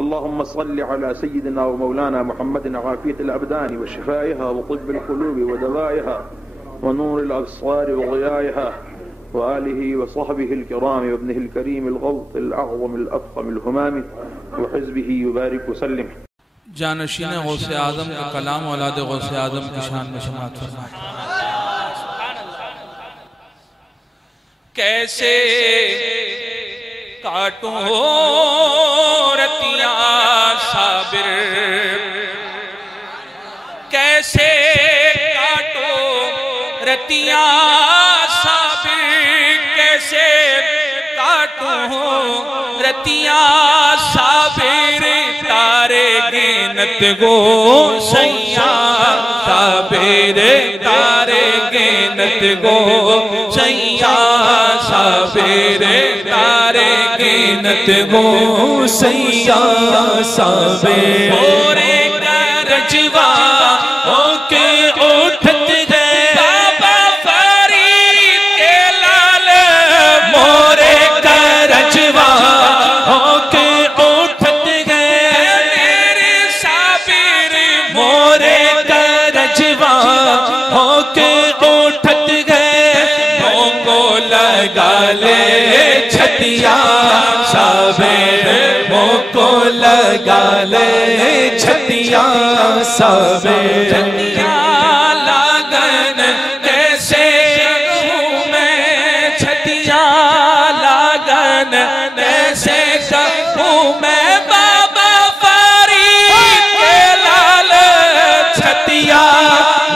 اللهم صل على سيدنا ومولانا محمد عافية الأبدان وشفائها وطب القلوب ودوائها ونور الأبصار وضيائها وآله وصحبه الكرام وابنه الكريم الغوث الأعظم الأفخم الهمام وحزبه يبارك وسلم. جانشین غوث اعظم کا کلام اولاد غوث اعظم کی شان میں سماعت فرمائیں. کیسے کاٹوں رتیاں صابر، کیسے کاٹوں رتیاں صابر، کیسے کاٹوں رتیاں صابر، تارے گنت گو سیاں صابر، تارے گنت گو سیاں صابر، تارے گنت گو سیاں صابر. اورے گرجوا ہو کے اٹھت گئے بابا فرید کے لال، مورے گرجوا ہو کے اٹھت گئے میرے صابر، مورے گرجوا ہو کے اٹھت گئے، موں کو لگا لے چھتیا صابر، موں کو لگا لے چھتیا صابر. چھتیا لاگن کیسے کہوں میں، چھتیا لاگن کیسے کہوں میں، بابا فرید کے لال چھتیا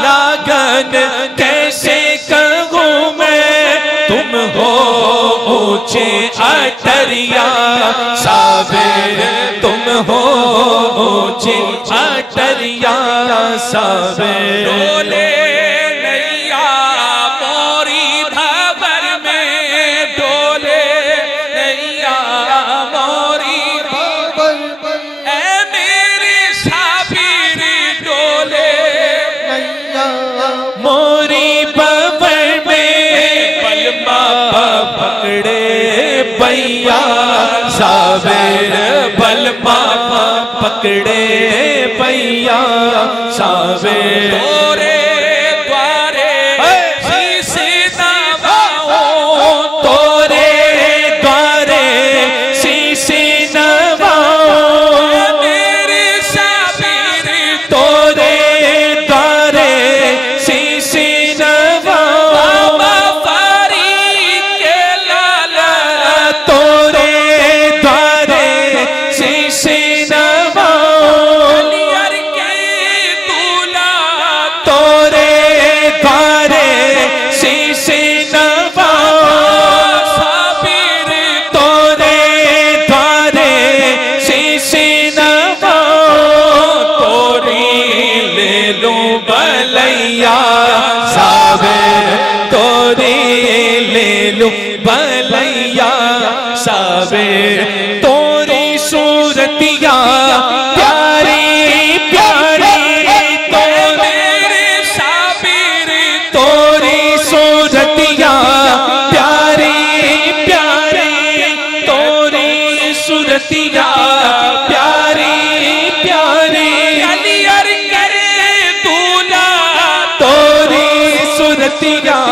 لاگن کیسے کہوں میں. تم ہو اونچے اٹریا صابر، تم ہو اونچے اٹریا صابر. ڈولے نیا موری بھور میں، ڈولے نیا موری بھور، اے میرے صابر ڈولے نیا موری بھور میں، بلما پکڑے پیا صابر، بلما پکڑے پیا صابر. تورے دوارے شیش نواؤں، تورے دوارے شیش نواؤں، میرے صابر تورے دوارے شیش نواؤں، بابا فرید کے لال تورے دوارے شیش نواؤں، علی کے دولا تورے دوارے شیش نواؤں، صابر تورے دوارے شیش نواؤں. توری لے لوں بلیا صابر، توری لے لوں بلیا صابر. توری صورتیاں پیاری پیاری، تو میرے صابر توری صورتیاں پیاری پیاری، توری صورتیاں پیاری پیاری، علی کر دولا توری صورتیاں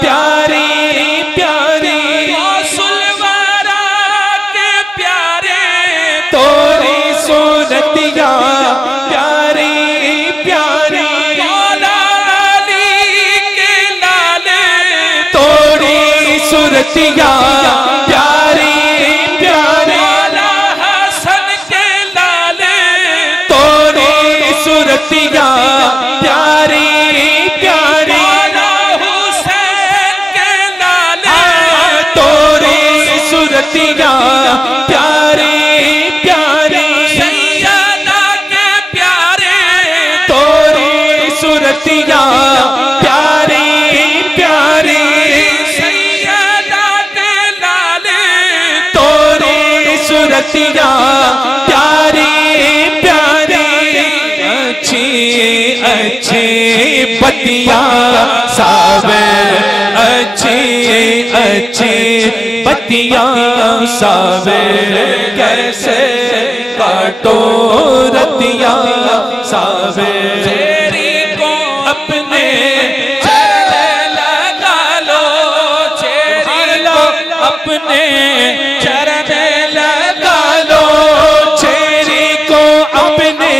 پیاری پیاری، سلوارا کے پیارے توری صورتیاں پیاری پیاری، مولا علی کے لال توری صورتیاں پیاری پیاری، مولا حسن کے لال توری صورتیاں پیاری پیاری، مولا حسین کے لال توری صورتیاں پیاری پیاری، سیدہ کے پیارے توری صورتیاں پیاری پیاری، سیدہ کے لال توری صورتیاں پیاری پیاری. اچھی اچھی بتیاں صابر، اچھی اچھی بتیاں صابر، کیسے کٹورتیاں صابر چیری کو اپنے چرن لگا لو چیری کو اپنے چرن لگا لو چیری کو اپنے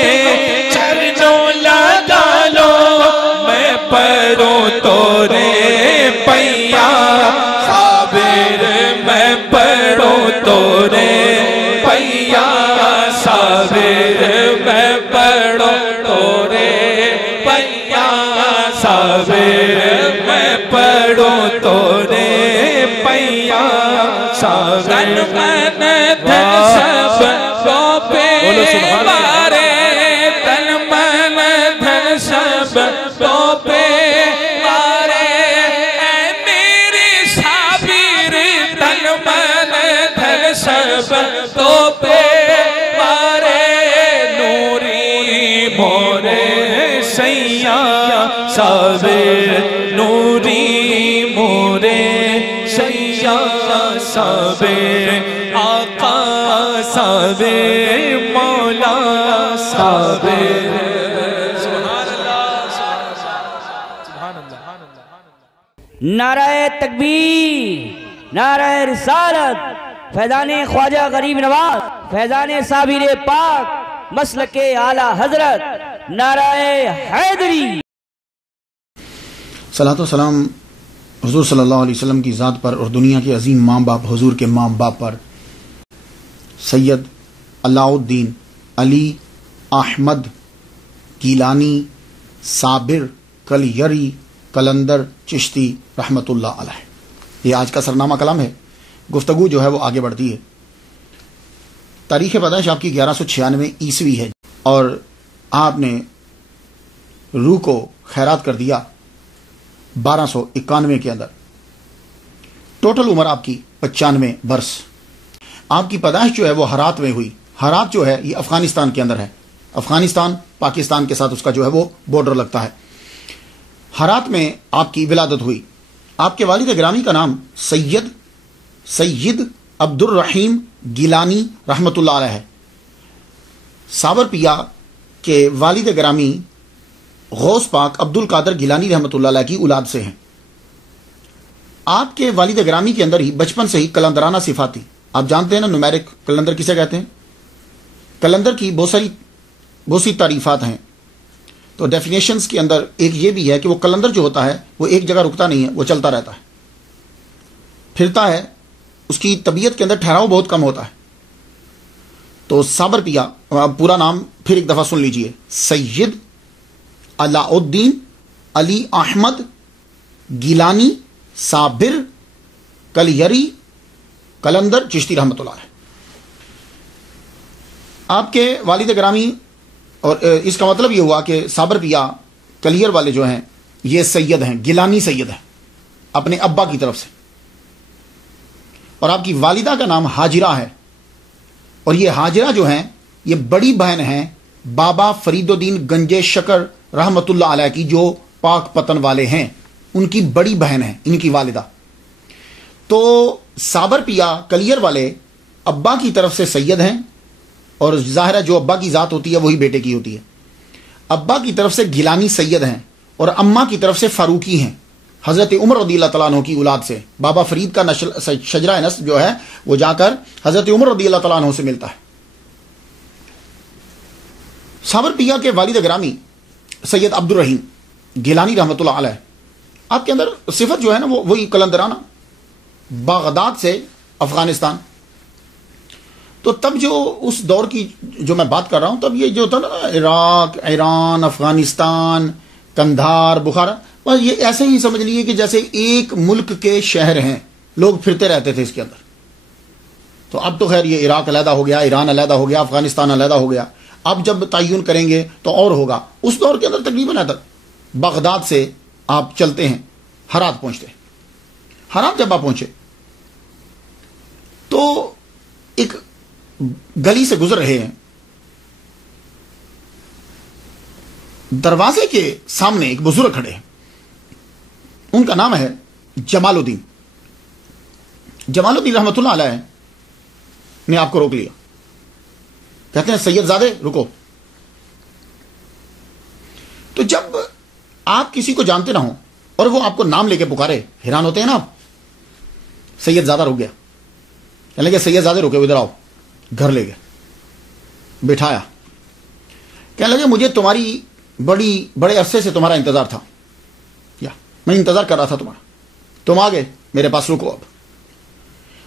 چرنوں لگا لو میں پڑھوں تورے پیا صابر میں پڑھوں تورے پیا صابر میں پڑھوں تورے پیا صابر میں پڑھوں تورے پیا صابر من دھن سب کو پہ مارے تن من دھن سب کو پہ مارے اے میری صابر تن من دھن سب کو پہ مارے نوری مورے سیاں صابر نوری مورے سیاں صابر آقا صابر مولا صابر نعرہ تکبیر نعرہ رسالت فیضان خواجہ غریب نواز فیضان صابر پاک مسلک اعلی حضرت نعرہ حیدری صلاۃ و سلام حضور صلی اللہ علیہ وسلم کی ذات پر اور دنیا کے عظیم ماں باپ حضور کے ماں باپ پر سید علاء الدین علی احمد گیلانی صابر کلیری قلندر چشتی رحمۃ اللہ علیہ. یہ آج کا سرنامہ کلام ہے. گفتگو جو ہے وہ آگے بڑھتی ہے. تاریخ پیدائش آپ کی 1196 عیسوی ہے اور آپ نے روح کو خیرات کر دیا 1291 کے اندر. ٹوٹل عمر آپ کی 95 برس. آپ کی پیدائش جو ہے وہ ہرات میں ہوئی. ہرات جو ہے یہ افغانستان کے اندر ہے. افغانستان پاکستان کے ساتھ اس کا جو ہے وہ بارڈر لگتا ہے. ہرات میں آپ کی ولادت ہوئی. آپ کے والد گرامی کا نام سید عبد الرحیم گیلانی رحمۃ اللہ علیہ ہے. صابر پیا کے والد گرامی غوث پاک عبد القادر گیلانی رحمۃ اللہ علیہ کی اولاد سے ہیں. آپ کے والد گرامی کے اندر ہی بچپن سے ہی کلندرانہ صفات تھی. آپ جانتے ہیں نا نومیرک کلندر کسے کہتے ہیں. کلندر کی بہت سی تعریفات ہیں. تو ڈیفینیشنز کے اندر ایک یہ بھی ہے کہ وہ کلندر جو ہوتا ہے وہ ایک جگہ رکتا نہیں ہے, وہ چلتا رہتا ہے, پھرتا ہے. اس کی طبیعت کے اندر ٹھہراؤ بہت کم ہوتا ہے. تو صابر پیا پورا نام پھر ایک دفعہ سن لیجئے. سید علاء الدین علی احمد گیلانی صابر کلیری قلندر چشتی رحمۃ اللہ علیہ. آپ کے والد گرامی, اور اس کا مطلب یہ ہوا کہ صابر پیا کلیر والے جو ہیں یہ سید ہیں, گیلانی سید ہیں اپنے ابا کی طرف سے. اور آپ کی والدہ کا نام حاجرہ ہے. اور یہ حاجرہ جو ہیں یہ بڑی بہن ہیں بابا فرید الدین گنجے شکر رحمۃ اللہ علیہ کی, جو پاک پتن والے ہیں. ان کی بڑی بہن ہیں ان کی والدہ. تو صابر پیا کلیر والے ابا کی طرف سے سید ہیں, اور ظاہر ہے جو ابا کی ذات ہوتی ہے وہی بیٹے کی ہوتی ہے. ابا کی طرف سے گیلانی سید ہیں اور اماں کی طرف سے فاروقی ہیں. حضرت عمر رضی اللہ تعالیٰ عنہ کی اولاد سے بابا فرید کا شجرہ نسب جو ہے وہ جا کر حضرت عمر رضی اللہ تعالیٰ عنہ سے ملتا ہے. صابر پیا کے والد گرامی سید عبد الرحیم گیلانی رحمۃ اللہ علیہ, آپ کے اندر صفت جو ہے نا وہ وہی کلندرانہ. بغداد سے افغانستان. تو تب جو اس دور کی جو میں بات کر رہا ہوں, تب یہ جو تھا نا عراق, ایران, افغانستان, کندھار, بخارا, بس یہ ایسے ہی سمجھ لیجیے کہ جیسے ایک ملک کے شہر ہیں, لوگ پھرتے رہتے تھے اس کے اندر. تو اب تو خیر یہ عراق علیحدہ ہو گیا, ایران علیحدہ ہو گیا, افغانستان علیحدہ ہو گیا. اب جب تعین کریں گے تو اور ہوگا. اس دور کے اندر تقریباً بغداد سے آپ چلتے ہیں ہرات پہنچتے ہیں. ہرات جب آپ پہنچے تو ایک گلی سے گزر رہے ہیں, دروازے کے سامنے ایک بزرگ کھڑے ہیں. ان کا نام ہے جمال الدین. جمال الدین رحمۃ اللہ علیہ نے آپ کو روک لیا. کہتے ہیں سید زادے رکو. تو جب آپ کسی کو جانتے نہ ہوں اور وہ آپ کو نام لے کے پکارے، حیران ہوتے ہیں نا آپ. سید زادہ رک گیا، کہنے لگے سید زادے رکے ادھر آؤ. گھر لے گئے، بٹھایا، کہنے لگے مجھے تمہاری بڑے عرصے سے تمہارا انتظار تھا، یا میں انتظار کر رہا تھا تمہارا، تم آ گئے میرے پاس، رکو اب.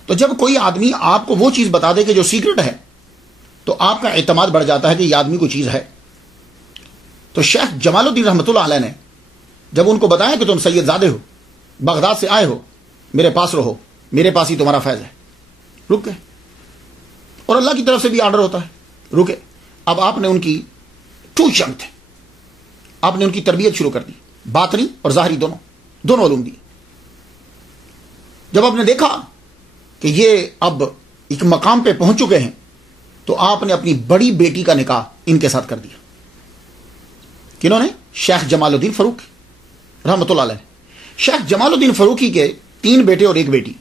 تو جب کوئی آدمی آپ کو وہ چیز بتا دے کہ جو سیکرٹ ہے تو آپ کا اعتماد بڑھ جاتا ہے کہ یہ آدمی کوئی چیز ہے. تو شیخ جمال الدین رحمۃ اللہ علیہ نے جب ان کو بتایا کہ تم سید زادے ہو، بغداد سے آئے ہو، میرے پاس رہو، میرے پاس ہی تمہارا فیض ہے، رک گئے. اور اللہ کی طرف سے بھی آرڈر ہوتا ہے، رکے. اب آپ نے ان کی ٹو ینگ تھے، آپ نے ان کی تربیت شروع کر دی، باطنی اور ظاہری دونوں علوم دیے. جب آپ نے دیکھا کہ یہ اب ایک مقام پہ پہنچ چکے ہیں تو آپ نے اپنی بڑی بیٹی کا نکاح ان کے ساتھ کر دیا. کنہوں نے؟ شیخ جمال الدین فاروق رحمۃ اللہ علیہ. شیخ جمال الدین فاروقی کے 3 بیٹے اور 1 بیٹی.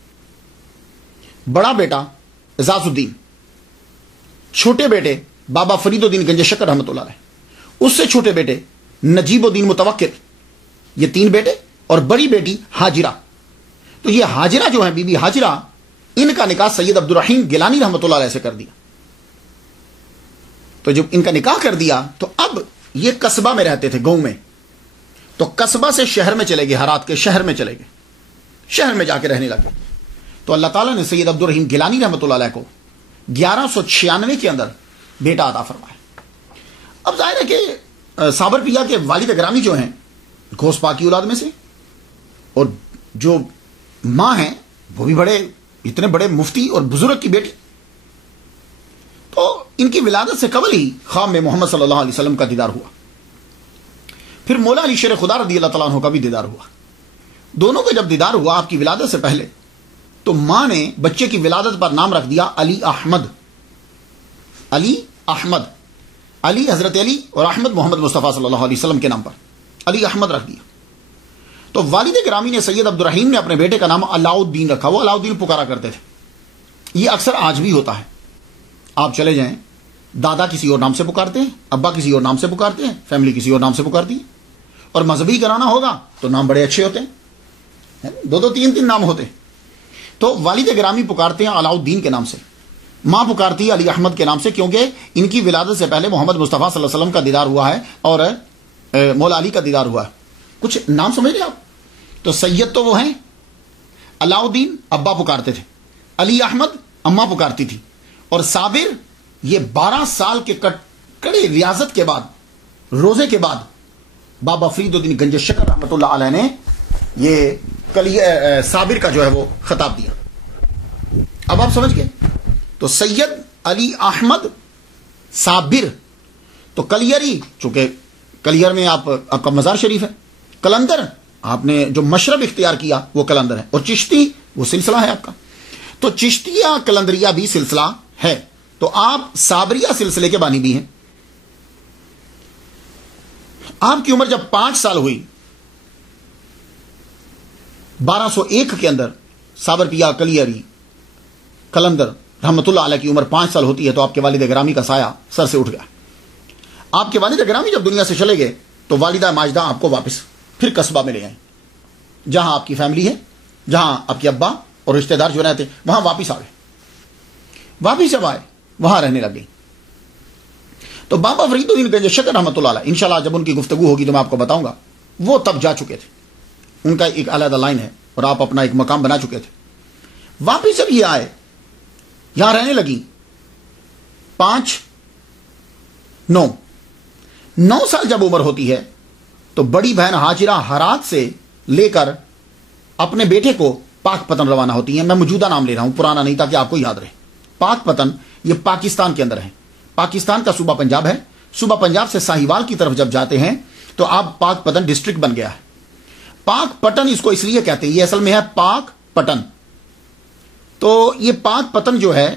بڑا بیٹا اعزاز الدین، چھوٹے بیٹے بابا فرید الدین گنج شکر رحمۃ اللہ علیہ، اس سے چھوٹے بیٹے نجیب الدین متوکل. یہ 3 بیٹے اور بڑی بیٹی حاجرہ. تو یہ حاجرہ جو ہیں، بی بی حاجرہ، ان کا نکاح سید عبد الرحیم گیلانی رحمۃ اللہ علیہ سے کر دیا. تو جب ان کا نکاح کر دیا تو اب یہ قصبہ میں رہتے تھے، گاؤں میں. تو قصبہ سے شہر میں چلے گئے، ہرات کے شہر میں چلے گئے، شہر میں جا کے رہنے لگے. تو اللہ تعالیٰ نے سید عبد الرحیم گیلانی رحمۃ اللہ علیہ کو 1196 کے اندر بیٹا عطا فرمایا. اب ظاہر ہے کہ صابر پیا کے والد گرامی جو ہیں غوث پاک کی اولاد میں سے، اور جو ماں ہیں وہ بھی اتنے بڑے مفتی اور بزرگ کی بیٹی. تو ان کی ولادت سے قبل ہی خواب میں محمد صلی اللہ علیہ وسلم کا دیدار ہوا. پھر مولا علی شیر خدا رضی اللہ تعالیٰ عنہ کا بھی دیدار ہوا. دونوں کا جب دیدار ہوا آپ کی ولادت سے پہلے، تو ماں نے بچے کی ولادت پر نام رکھ دیا علی احمد. علی احمد، علی حضرت علی اور احمد محمد مصطفیٰ صلی اللہ علیہ وسلم کے نام پر علی احمد رکھ دیا. تو والد گرامی نے سید عبد الرحیم نے اپنے بیٹے کا نام علاء الدین رکھا. وہ علاء الدین پکارا کرتے تھے. یہ اکثر آج بھی ہوتا ہے. آپ چلے جائیں، دادا کسی اور نام سے پکارتے ہیں، ابا کسی اور نام سے پکارتے ہیں، فیملی کسی اور نام سے پکارتی ہے. اور مذہبی کرانا ہوگا تو نام بڑے اچھے ہوتے ہیں، 2 3 نام ہوتے ہیں. تو والد گرامی پکارتے ہیں علاء الدین کے نام سے، ماں پکارتی ہے علی احمد کے نام سے، کیونکہ ان کی ولادت سے پہلے محمد مصطفیٰ صلی اللہ علیہ وسلم کا دیدار ہوا ہے اور مولا علی کا دیدار ہوا ہے. کچھ نام سمجھ رہے آپ؟ تو سید تو وہ ہیں، علاء الدین ابا پکارتے تھے، علی احمد اماں پکارتی تھی، اور صابر یہ 12 سال کے کڑے ریاضت کے بعد، روزے کے بعد، بابا فرید الدین گنج شکر رحمۃ اللہ علیہ نے یہ صابر کا جو ہے وہ خطاب دیا. اب آپ سمجھ گئے. تو سید علی احمد صابر. تو کلیری، چونکہ کلیر میں آپ کا مزار شریف ہے، کلندر آپ نے جو مشرب اختیار کیا وہ کلندر ہے، اور چشتی وہ سلسلہ ہے آپ کا. تو چشتیہ کلندریہ بھی سلسلہ ہے. تو آپ صابریہ سلسلے کے بانی بھی ہیں. آپ کی عمر جب 5 سال ہوئی 1201 کے اندر، صابر پیا کلیری کلندر رحمت اللہ علیہ کی عمر 5 سال ہوتی ہے تو آپ کے والد گرامی کا سایہ سر سے اٹھ گیا. آپ کے والد گرامی جب دنیا سے چلے گئے تو والدہ ماجدہ آپ کو واپس پھر قصبہ میں لے آئیں، جہاں آپ کی فیملی ہے، جہاں آپ کے ابا اور رشتہ دار جو رہتے وہاں واپس آ گئے. واپس جب آئے وہاں رہنے لگ گئی. تو بابا فرید الدین گنج شکر رحمۃ اللہ علیہ، انشاءاللہ جب ان کی گفتگو ہوگی تو میں آپ کو بتاؤں گا، وہ تب جا چکے تھے. ان کا ایک علیحدہ لائن ہے اور آپ اپنا ایک مقام بنا چکے تھے. واپس جب یہ آئے یہاں رہنے لگی 9 سال جب عمر ہوتی ہے تو بڑی بہن حاجرہ ہرات سے لے کر اپنے بیٹے کو پاک پتن روانہ ہوتی ہیں. میں موجودہ نام لے رہا ہوں، پرانا نہیں، تاکہ آپ کو یاد رہے. پاک پتن یہ پاکستان کے اندر ہے. پاکستان کا صوبہ پنجاب ہے. صوبہ پنجاب سے ساہیوال کی طرف جب جاتے ہیں تو آپ پاک پتن ڈسٹرکٹ بن گیا ہے. پاک پٹن اس کو اس لیے کہتے ہیں، یہ اصل میں ہے پاک پٹن. تو یہ پاک پتن جو ہے،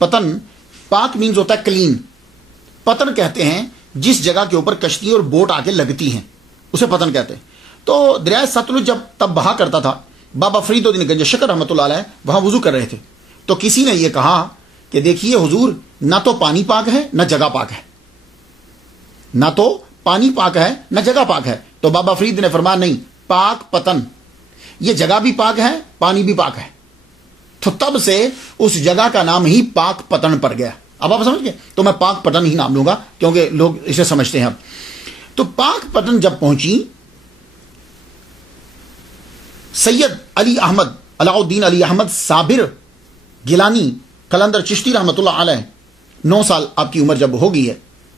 پتن پاک مینز ہوتا ہے کلین. پتن کہتے ہیں جس جگہ کے اوپر کشتی اور بوٹ آ کے لگتی ہیں، اسے پتن کہتے ہیں. تو دریائے ستلج جب تب بہا کرتا تھا، بابا فرید الدین گنج شکر رحمۃ اللہ علیہ وہاں وضو کر رہے تھے. تو کسی نے یہ کہا کہ دیکھیے حضور، نہ تو پانی پاک ہے نہ جگہ پاک ہے، نہ تو پانی پاک ہے نہ جگہ پاک ہے. تو بابا فرید نے فرمایا نہیں، پاک پتن، یہ جگہ بھی پاک ہے پانی بھی پاک ہے. تو تب سے اس جگہ کا نام ہی پاک پتن پڑ گیا. اب آپ سمجھ گئے؟ تو میں پاک پتن ہی نام لوں گا کیونکہ لوگ اسے سمجھتے ہیں. اب تو پاک پتن جب پہنچی، سید علی احمد علاء الدین علی احمد صابر گیلانی قلندر چشتی رحمۃ اللہ علیہ، 9 سال آپ کی عمر جب ہو گئی ہے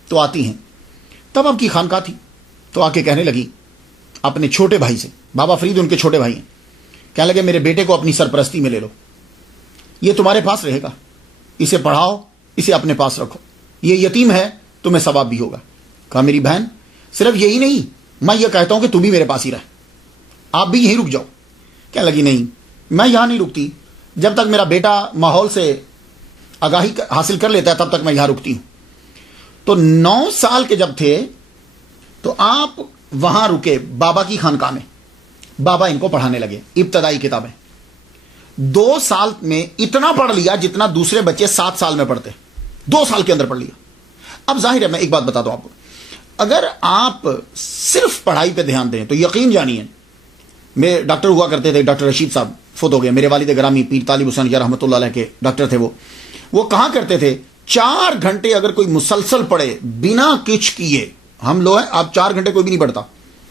تو آتی ہیں. تب آپ کی خانقاہ تھی. تو آ کے کہنے لگی اپنے چھوٹے بھائی سے، بابا فرید ان کے چھوٹے بھائی ہیں، کہنے لگے میرے بیٹے کو اپنی سرپرستی میں لے لو، یہ تمہارے پاس رہے گا، اسے پڑھاؤ، اسے اپنے پاس رکھو، یہ یتیم ہے، تمہیں ثواب بھی ہوگا. کہا میری بہن صرف یہی نہیں، میں یہ کہتا ہوں کہ تم بھی میرے پاس ہی رہ، آپ بھی یہیں رک جاؤ. کہنے لگی نہیں، میں یہاں نہیں رکتی، جب تک میرا بیٹا ماحول سے آگاہی حاصل کر لیتا ہے تب تک میں یہاں رکتی ہوں. تو 9 سال کے جب تھے تو آپ وہاں رکے بابا کی خانقاہ میں. بابا ان کو پڑھانے لگے ابتدائی کتابیں. 2 سال میں اتنا پڑھ لیا جتنا دوسرے بچے 7 سال میں پڑھتے، 2 سال کے اندر پڑھ لیا. اب ظاہر ہے میں ایک بات بتا دوں آپ کو، اگر آپ صرف پڑھائی پہ دھیان دیں تو یقین جانیے، میں ڈاکٹر ہوا کرتے تھے، ڈاکٹر رشید صاحب فوت ہو گئے، میرے والد گرامی پیر طالب حسین یا رحمۃ اللہ علیہ کے ڈاکٹر تھے. وہ کہا کرتے تھے 4 گھنٹے اگر کوئی مسلسل پڑھے بنا کچھ کیے، ہم لوگ ہیں آپ 4 گھنٹے کوئی بھی نہیں پڑھتا،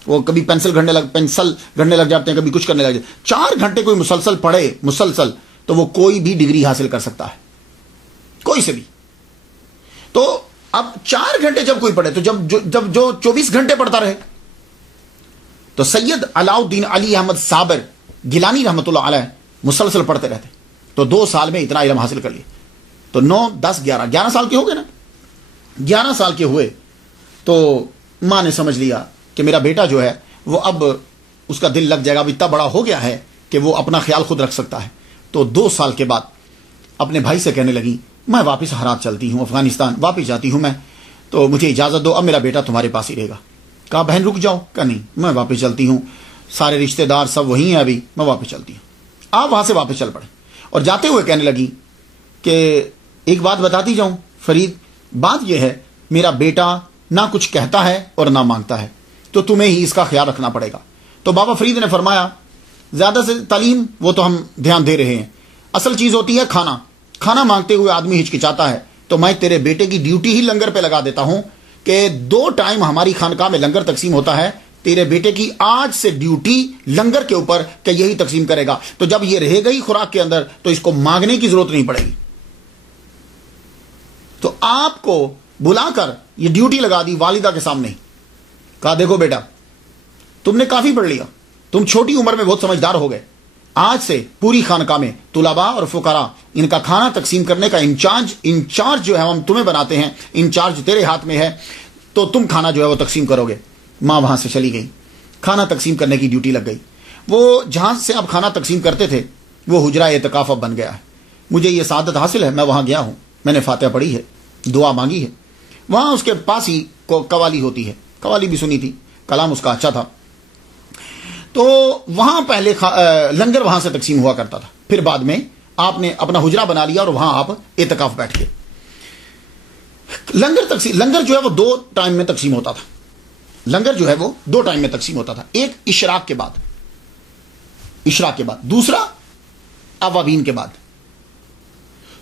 وہ کبھی پینسل گھڑنے لگ جاتے ہیں، کبھی کچھ کرنے لگ جاتے ہیں. 4 گھنٹے کوئی مسلسل پڑھے مسلسل تو وہ کوئی بھی ڈگری حاصل کر سکتا ہے، کوئی سے بھی. تو اب 4 گھنٹے جب کوئی پڑھے تو جب جو 24 گھنٹے پڑھتا رہے. تو سید علاء الدین علی احمد صابر گیلانی رحمۃ اللہ علیہ مسلسل پڑھتے رہتے. تو 2 سال میں اتنا علم حاصل کر لیا. تو 9 10 11 سال کے ہو گئے نا. 11 سال کے ہوئے تو ماں نے سمجھ لیا کہ میرا بیٹا جو ہے وہ اب اس کا دل لگ جائے گا، اب اتنا بڑا ہو گیا ہے کہ وہ اپنا خیال خود رکھ سکتا ہے. تو 2 سال کے بعد اپنے بھائی سے کہنے لگی میں واپس ہرات چلتی ہوں، افغانستان واپس جاتی ہوں میں، تو مجھے اجازت دو، اب میرا بیٹا تمہارے پاس ہی رہے گا. کہا بہن رک جاؤ. کہا نہیں میں واپس چلتی ہوں، سارے رشتہ دار سب وہیں ہیں، ابھی میں واپس چلتی ہوں. آپ وہاں سے واپس چل پڑے اور جاتے ہوئے کہنے لگی کہ ایک بات بتاتی جاؤں فرید، بات یہ ہے میرا بیٹا نہ کچھ کہتا ہے اور نہ مانگتا ہے، تو تمہیں ہی اس کا خیال رکھنا پڑے گا. تو بابا فرید نے فرمایا زیادہ سے تعلیم وہ تو ہم دھیان دے رہے ہیں، اصل چیز ہوتی ہے کھانا. کھانا مانگتے ہوئے آدمی ہچکچاتا ہے، تو میں تیرے بیٹے کی ڈیوٹی ہی لنگر پہ لگا دیتا ہوں کہ 2 ٹائم ہماری خانقاہ میں لنگر تقسیم ہوتا ہے، تیرے بیٹے کی آج سے ڈیوٹی لنگر کے اوپر کہ یہی تقسیم کرے گا. تو جب یہ رہے گا ہی خوراک کے اندر تو اس کو مانگنے کی ضرورت نہیں پڑے گی. تو آپ کو بلا کر یہ ڈیوٹی لگا دی والدہ کے سامنے. کہا دیکھو بیٹا تم نے کافی پڑھ لیا، تم چھوٹی عمر میں بہت سمجھدار ہو گئے، آج سے پوری خانقاہ میں طلباء اور فقراء ان کا کھانا تقسیم کرنے کا انچارج جو ہے ہم تمہیں بناتے ہیں، انچارج تیرے ہاتھ میں ہے، تو تم کھانا جو ہے وہ تقسیم کرو گے. ماں وہاں سے چلی گئی، کھانا تقسیم کرنے کی ڈیوٹی لگ گئی. وہ جہاں سے اب کھانا تقسیم کرتے تھے وہ حجرہ اعتکاف اب بن گیا ہے. مجھے یہ سعادت حاصل ہے، میں وہاں گیا ہوں، میں نے فاتحہ پڑھی ہے، دعا مانگی ہے. وہاں اس کے پاس ہی قوالی ہوتی ہے، قوالی بھی سنی تھی، کلام اس کا اچھا تھا. تو وہاں پہلے لنگر وہاں سے تقسیم ہوا کرتا تھا، پھر بعد میں آپ نے اپنا حجرہ بنا لیا اور وہاں آپ اعتکاف بیٹھ کے لنگر جو ہے وہ 2 ٹائم میں تقسیم ہوتا تھا. لنگر جو ہے وہ 2 ٹائم میں تقسیم ہوتا تھا، ایک اشراق کے بعد، دوسرا اوابین کے بعد.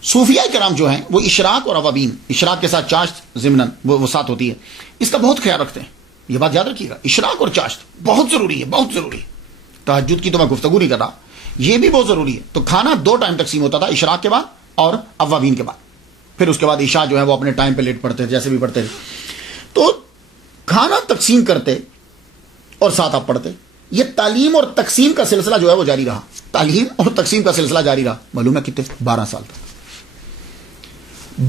صوفیاء کرام جو ہیں وہ اشراق اور اوابین، اشراق کے ساتھ چاشت ضمناً وہ ساتھ ہوتی ہے، اس کا بہت خیال رکھتے ہیں. یہ بات یاد رکھیے گا، اشراق اور چاشت بہت ضروری ہے، بہت ضروری ہے. تہجد کی تو میں گفتگو نہیں کر رہا، یہ بھی بہت ضروری ہے. تو کھانا 2 ٹائم تقسیم ہوتا تھا، اشراق کے بعد اور اوابین کے بعد. پھر اس کے بعد عشاء جو ہے وہ اپنے ٹائم پہ لیٹ پڑتے تھے، جیسے بھی پڑھتے تھے. تو کھانا تقسیم کرتے اور ساتھ آپ پڑھتے. یہ تعلیم اور تقسیم کا سلسلہ جو ہے وہ جاری رہا، تعلیم اور تقسیم کا سلسلہ جاری رہا. معلوم ہے کتنے؟ 12 سال تک.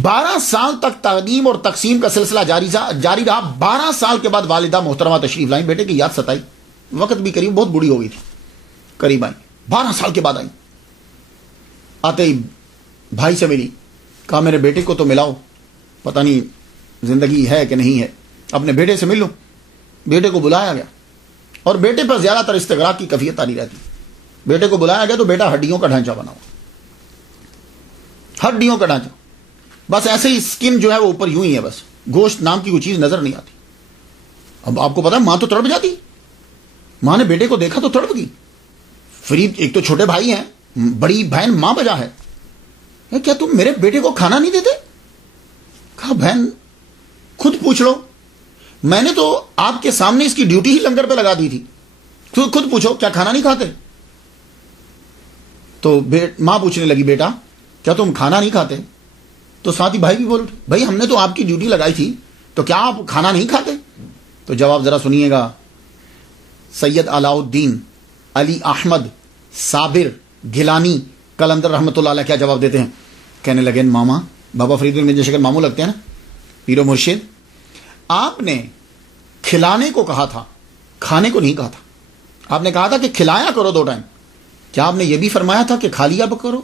12 سال تک تعلیم اور تقسیم کا سلسلہ جاری رہا. 12 سال کے بعد والدہ محترمہ تشریف لائیں، بیٹے کی یاد ستائی، وقت بھی قریب بہت بوڑھی ہو گئی تھی، قریب آئی، 12 سال کے بعد آئی. آتے ہی بھائی سے ملی، کہا میرے بیٹے کو تو ملاؤ، پتہ نہیں زندگی ہے کہ نہیں ہے، اپنے بیٹے سے مل لو. بیٹے کو بلایا گیا اور بیٹے پر زیادہ تر استغراق کی کیفیت آ رہی رہتی. بیٹے کو بلایا گیا تو بیٹا ہڈیوں کا ڈھانچہ بنا ہوا، ہڈیوں کا ڈھانچہ. بس ایسے ہی اسکن جو ہے وہ اوپر یوں ہی ہے، بس گوشت نام کی کوئی چیز نظر نہیں آتی۔ اب آپ کو پتا ماں تو تڑپ جاتی، ماں نے بیٹے کو دیکھا تو تڑپ گئی۔ فرید ایک تو چھوٹے بھائی ہیں، بڑی بہن ماں بجا ہے، کیا تم میرے بیٹے کو کھانا نہیں دیتے؟ کہا بہن خود پوچھ لو، میں نے تو آپ کے سامنے اس کی ڈیوٹی ہی لنگر پہ لگا دی تھی، خود پوچھو کیا کھانا نہیں کھاتے؟ تو ماں پوچھنے لگی بیٹا کیا تم کھانا نہیں کھاتے؟ تو ساتھ ہی بھائی بھی بول اٹھے بھائی ہم نے تو آپ کی ڈیوٹی لگائی تھی، تو کیا آپ کھانا نہیں کھاتے؟ تو جواب ذرا سنیے گا، سید علاء الدین علی احمد صابر گیلانی قلندر رحمۃ اللہ علیہ کیا جواب دیتے ہیں؟ کہنے لگے ماما، بابا فرید بن گنج شکر ماموں لگتے ہیں نا، پیر و مرشد، آپ نے کھلانے کو کہا تھا، کھانے کو نہیں کہا تھا۔ آپ نے کہا تھا کہ کھلایا کرو 2 ٹائم، کیا آپ نے یہ بھی فرمایا تھا کہ کھا لیا کرو؟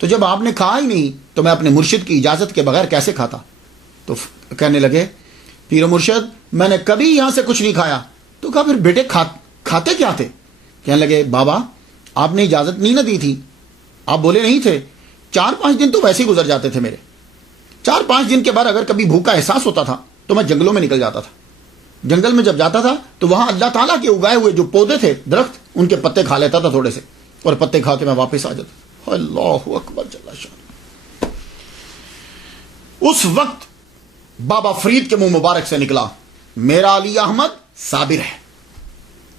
تو جب آپ نے کھا ہی نہیں تو میں اپنے مرشد کی اجازت کے بغیر کیسے کھاتا؟ تو کہنے لگے پیر و مرشد میں نے کبھی یہاں سے کچھ نہیں کھایا۔ تو کہا پھر بیٹے کھاتے کیا تھے؟ کہنے لگے بابا آپ نے اجازت نہیں نہ دی تھی، آپ بولے نہیں تھے، 4-5 دن تو ویسے ہی گزر جاتے تھے میرے، 4-5 دن کے بعد اگر کبھی بھوک کا احساس ہوتا تھا تو میں جنگلوں میں نکل جاتا تھا، جنگل میں جب جاتا تھا تو وہاں اللہ تعالیٰ کے اگائے ہوئے جو پودے تھے درخت ان کے پتے کھا لیتا تھا تھوڑے سے، اور پتے کھا کے میں واپس آ جاتا۔ اللہ اکبر جل شان۔ اس وقت بابا فرید کے منہ مبارک سے نکلا میرا علی احمد صابر ہے،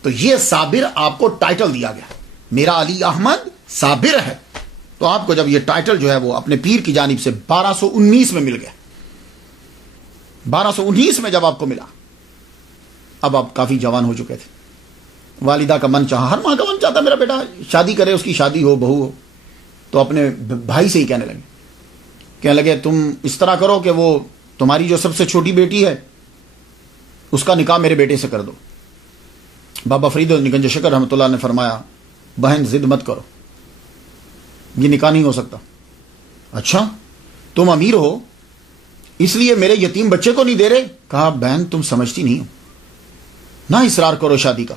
تو یہ صابر آپ کو ٹائٹل دیا گیا، میرا علی احمد صابر ہے۔ تو آپ کو جب یہ ٹائٹل جو ہے وہ اپنے پیر کی جانب سے 1219 میں مل گیا، 1219 میں جب آپ کو ملا، اب آپ کافی جوان ہو چکے تھے، والدہ کا من چاہا، ہر ماں کا من چاہتا میرا بیٹا شادی کرے، اس کی شادی ہو، بہو ہو۔ تو اپنے بھائی سے ہی کہنے لگے تم اس طرح کرو کہ وہ تمہاری جو سب سے چھوٹی بیٹی ہے اس کا نکاح میرے بیٹے سے کر دو۔ بابا فرید گنج شکر رحمۃ اللہ نے فرمایا بہن ضد مت کرو، یہ نکاح نہیں ہو سکتا۔ اچھا تم امیر ہو اس لیے میرے یتیم بچے کو نہیں دے رہے؟ کہا بہن تم سمجھتی نہیں ہو، نہ اصرار کرو شادی کا۔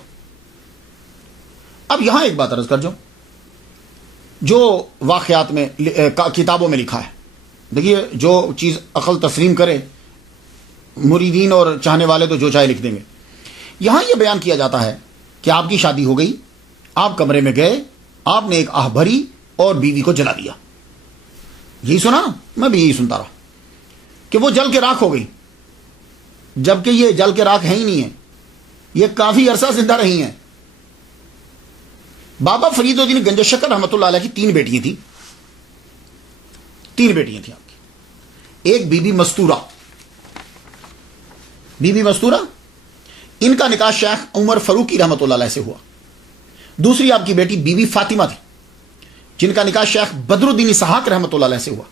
اب یہاں ایک بات عرض کر جو واقعات میں کتابوں میں لکھا ہے، دیکھیے جو چیز عقل تسلیم کرے، مریدین اور چاہنے والے تو جو چاہے لکھ دیں گے۔ یہاں یہ بیان کیا جاتا ہے کہ آپ کی شادی ہو گئی، آپ کمرے میں گئے، آپ نے ایک آہ بھری اور بیوی کو جلا دیا۔ یہی سنا نا، میں بھی یہی سنتا رہا کہ وہ جل کے راکھ ہو گئی، جبکہ یہ جل کے راکھ ہے ہی نہیں ہے، یہ کافی عرصہ زندہ رہی ہیں۔ بابا فرید الدین گنج شکر رحمۃ اللہ علیہ کی 3 بیٹیاں تھیں، 3 بیٹیاں تھیں آپ کی۔ ایک بی بی مستورہ، بی بی مستورہ ان کا نکاح شیخ عمر فاروقی رحمۃ اللہ علیہ سے ہوا۔ دوسری آپ کی بیٹی بی بی فاطمہ تھی جن کا نکاح شیخ بدر الدین اسحاق رحمۃ اللہ علیہ سے ہوا۔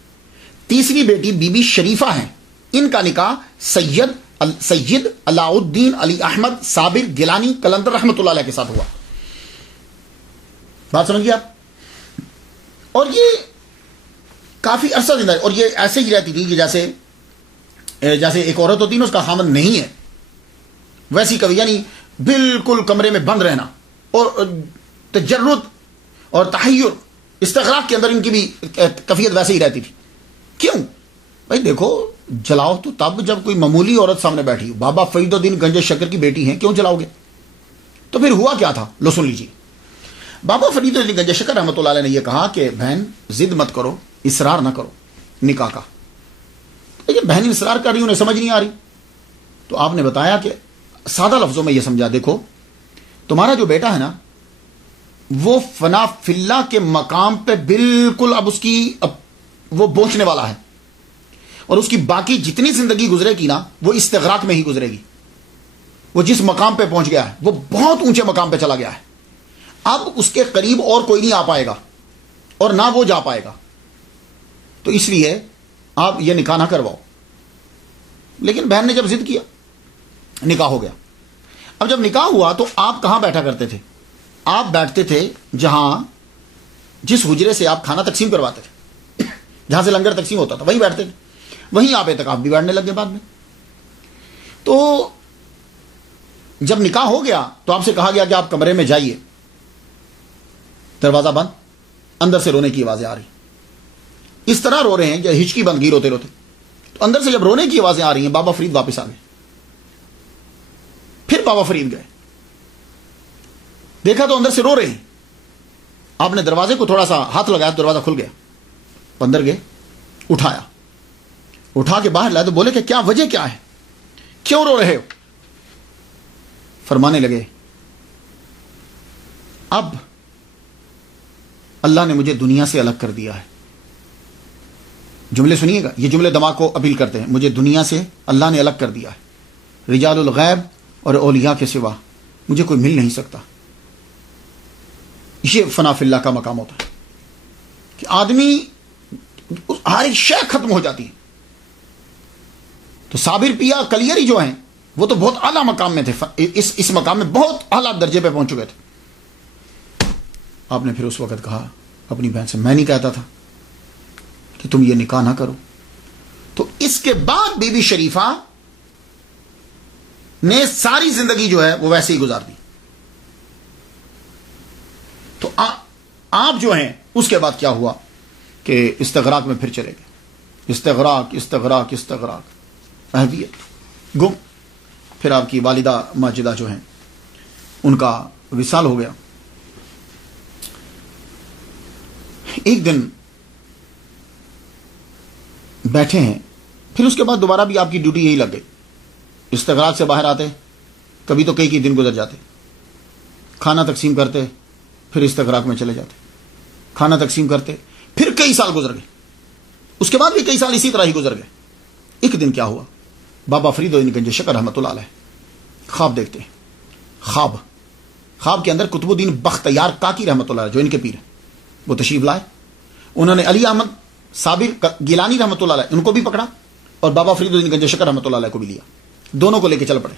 تیسری بیٹی بی بی شریفہ ہیں، ان کا نکاح سید علاء الدین علی احمد صابر گیلانی قلندر رحمۃ اللہ علیہ کے ساتھ ہوا۔ بات سمجھ گئے آپ؟ اور یہ کافی عرصہ زندہ ہے، اور یہ ایسے ہی رہتی تھی کہ جیسے ایک عورت ہوتی ہے نا اس کا خامن نہیں ہے، ویسی کبھی، یعنی بالکل کمرے میں بند رہنا اور تجرد اور تحیر استغراق کے اندر ان کی بھی کیفیت ویسے ہی رہتی تھی۔ کیوں بھائی؟ دیکھو جلاؤ تو تب جب کوئی معمولی عورت سامنے بیٹھی، بابا فرید الدین گنج شکر کی بیٹی ہیں، کیوں جلاؤ گے؟ تو پھر ہوا کیا تھا، لو سن لیجیے۔ بابا فرید الدین گنج شکر رحمۃ اللہ علیہ نے یہ کہا کہ بہن ضد مت کرو، اصرار نہ کرو نکاح کا۔ لیکن بہن اصرار کر رہی، انہیں سمجھ نہیں آ رہی، تو آپ نے بتایا کہ سادہ لفظوں میں یہ سمجھا، دیکھو تمہارا جو بیٹا ہے نا وہ فنا فی اللہ کے مقام پہ بالکل اب اس کی وہ پہنچنے والا ہے، اور اس کی باقی جتنی زندگی گزرے گی نا وہ استغراق میں ہی گزرے گی۔ وہ جس مقام پہ پہنچ گیا ہے وہ بہت اونچے مقام پہ چلا گیا ہے، اب اس کے قریب اور کوئی نہیں آ پائے گا اور نہ وہ جا پائے گا، تو اس لیے آپ یہ نکاح نہ کرواؤ۔ لیکن بہن نے جب ضد کیا، نکاح ہو گیا۔ اب جب نکاح ہوا تو آپ کہاں بیٹھا کرتے تھے؟ آپ بیٹھتے تھے جہاں جس حجرے سے آپ کھانا تقسیم کرواتے تھے، جہاں سے لنگر تقسیم ہوتا تھا، وہیں بیٹھتے تھے، وہیں آپ اعتکاف بھی بیٹھنے لگے بعد میں۔ تو جب نکاح ہو گیا تو آپ سے کہا گیا کہ آپ کمرے میں جائیے، دروازہ بند، اندر سے رونے کی آوازیں آ رہی۔ اس طرح رو رہے ہیں کہ ہچکی بند گئی روتے روتے. تو اندر سے جب رونے کی آوازیں آ رہی ہیں بابا فرید واپس آ گئے. پھر بابا فرید گئے, دیکھا تو اندر سے رو رہے ہیں. آپ نے دروازے کو تھوڑا سا ہاتھ لگایا, دروازہ کھل گیا. اندر گئے, اٹھایا, اٹھا کے باہر لائے تو بولے کہ کیا وجہ کیا ہے, کیوں رو رہے ہو؟ فرمانے لگے اب اللہ نے مجھے دنیا سے الگ کر دیا ہے. جملے سنیے گا, یہ جملے دماغ کو اپیل کرتے ہیں. مجھے دنیا سے اللہ نے الگ کر دیا ہے. رجال الغیب اور اولیاء کے سوا مجھے کوئی مل نہیں سکتا. یہ فنا فی اللہ کا مقام ہوتا ہے کہ آدمی ہر ایک شے ختم ہو جاتی ہے. تو صابر پیا کلیری جو ہیں وہ تو بہت اعلیٰ مقام میں تھے, اس مقام میں بہت اعلیٰ درجے پہ پہنچ چکے تھے. آپ نے پھر اس وقت کہا اپنی بہن سے, میں نہیں کہتا تھا کہ تم یہ نکاح نہ کرو. تو اس کے بعد بی بی شریفہ نے ساری زندگی جو ہے وہ ویسے ہی گزار دی. تو آپ جو ہیں اس کے بعد کیا ہوا کہ استغراق میں پھر چلے گئے. استغراق استغراق استغراق اہلیت گم. پھر آپ کی والدہ ماجدہ جو ہیں ان کا وصال ہو گیا. ایک دن بیٹھے ہیں, پھر اس کے بعد دوبارہ بھی آپ کی ڈیوٹی یہی لگ گئی. استغراق سے باہر آتے, کبھی تو کئی دن گزر جاتے, کھانا تقسیم کرتے, پھر استغراق میں چلے جاتے, کھانا تقسیم کرتے, پھر کئی سال گزر گئے. اس کے بعد بھی کئی سال اسی طرح ہی گزر گئے. ایک دن کیا ہوا, بابا فرید گنج شکر رحمۃ اللہ علیہ خواب دیکھتے ہیں. خواب کے اندر قطب الدین بختیار کاکی رحمۃ اللہ علیہ جو ان کے پیر ہیں وہ تشریف لائے. انہوں نے علی احمد صابر گیلانی رحمۃ اللہ علیہ ان کو بھی پکڑا اور بابا فرید الدین گنج شکر رحمۃ اللہ علیہ کو بھی لیا. دونوں کو لے کے چل پڑے.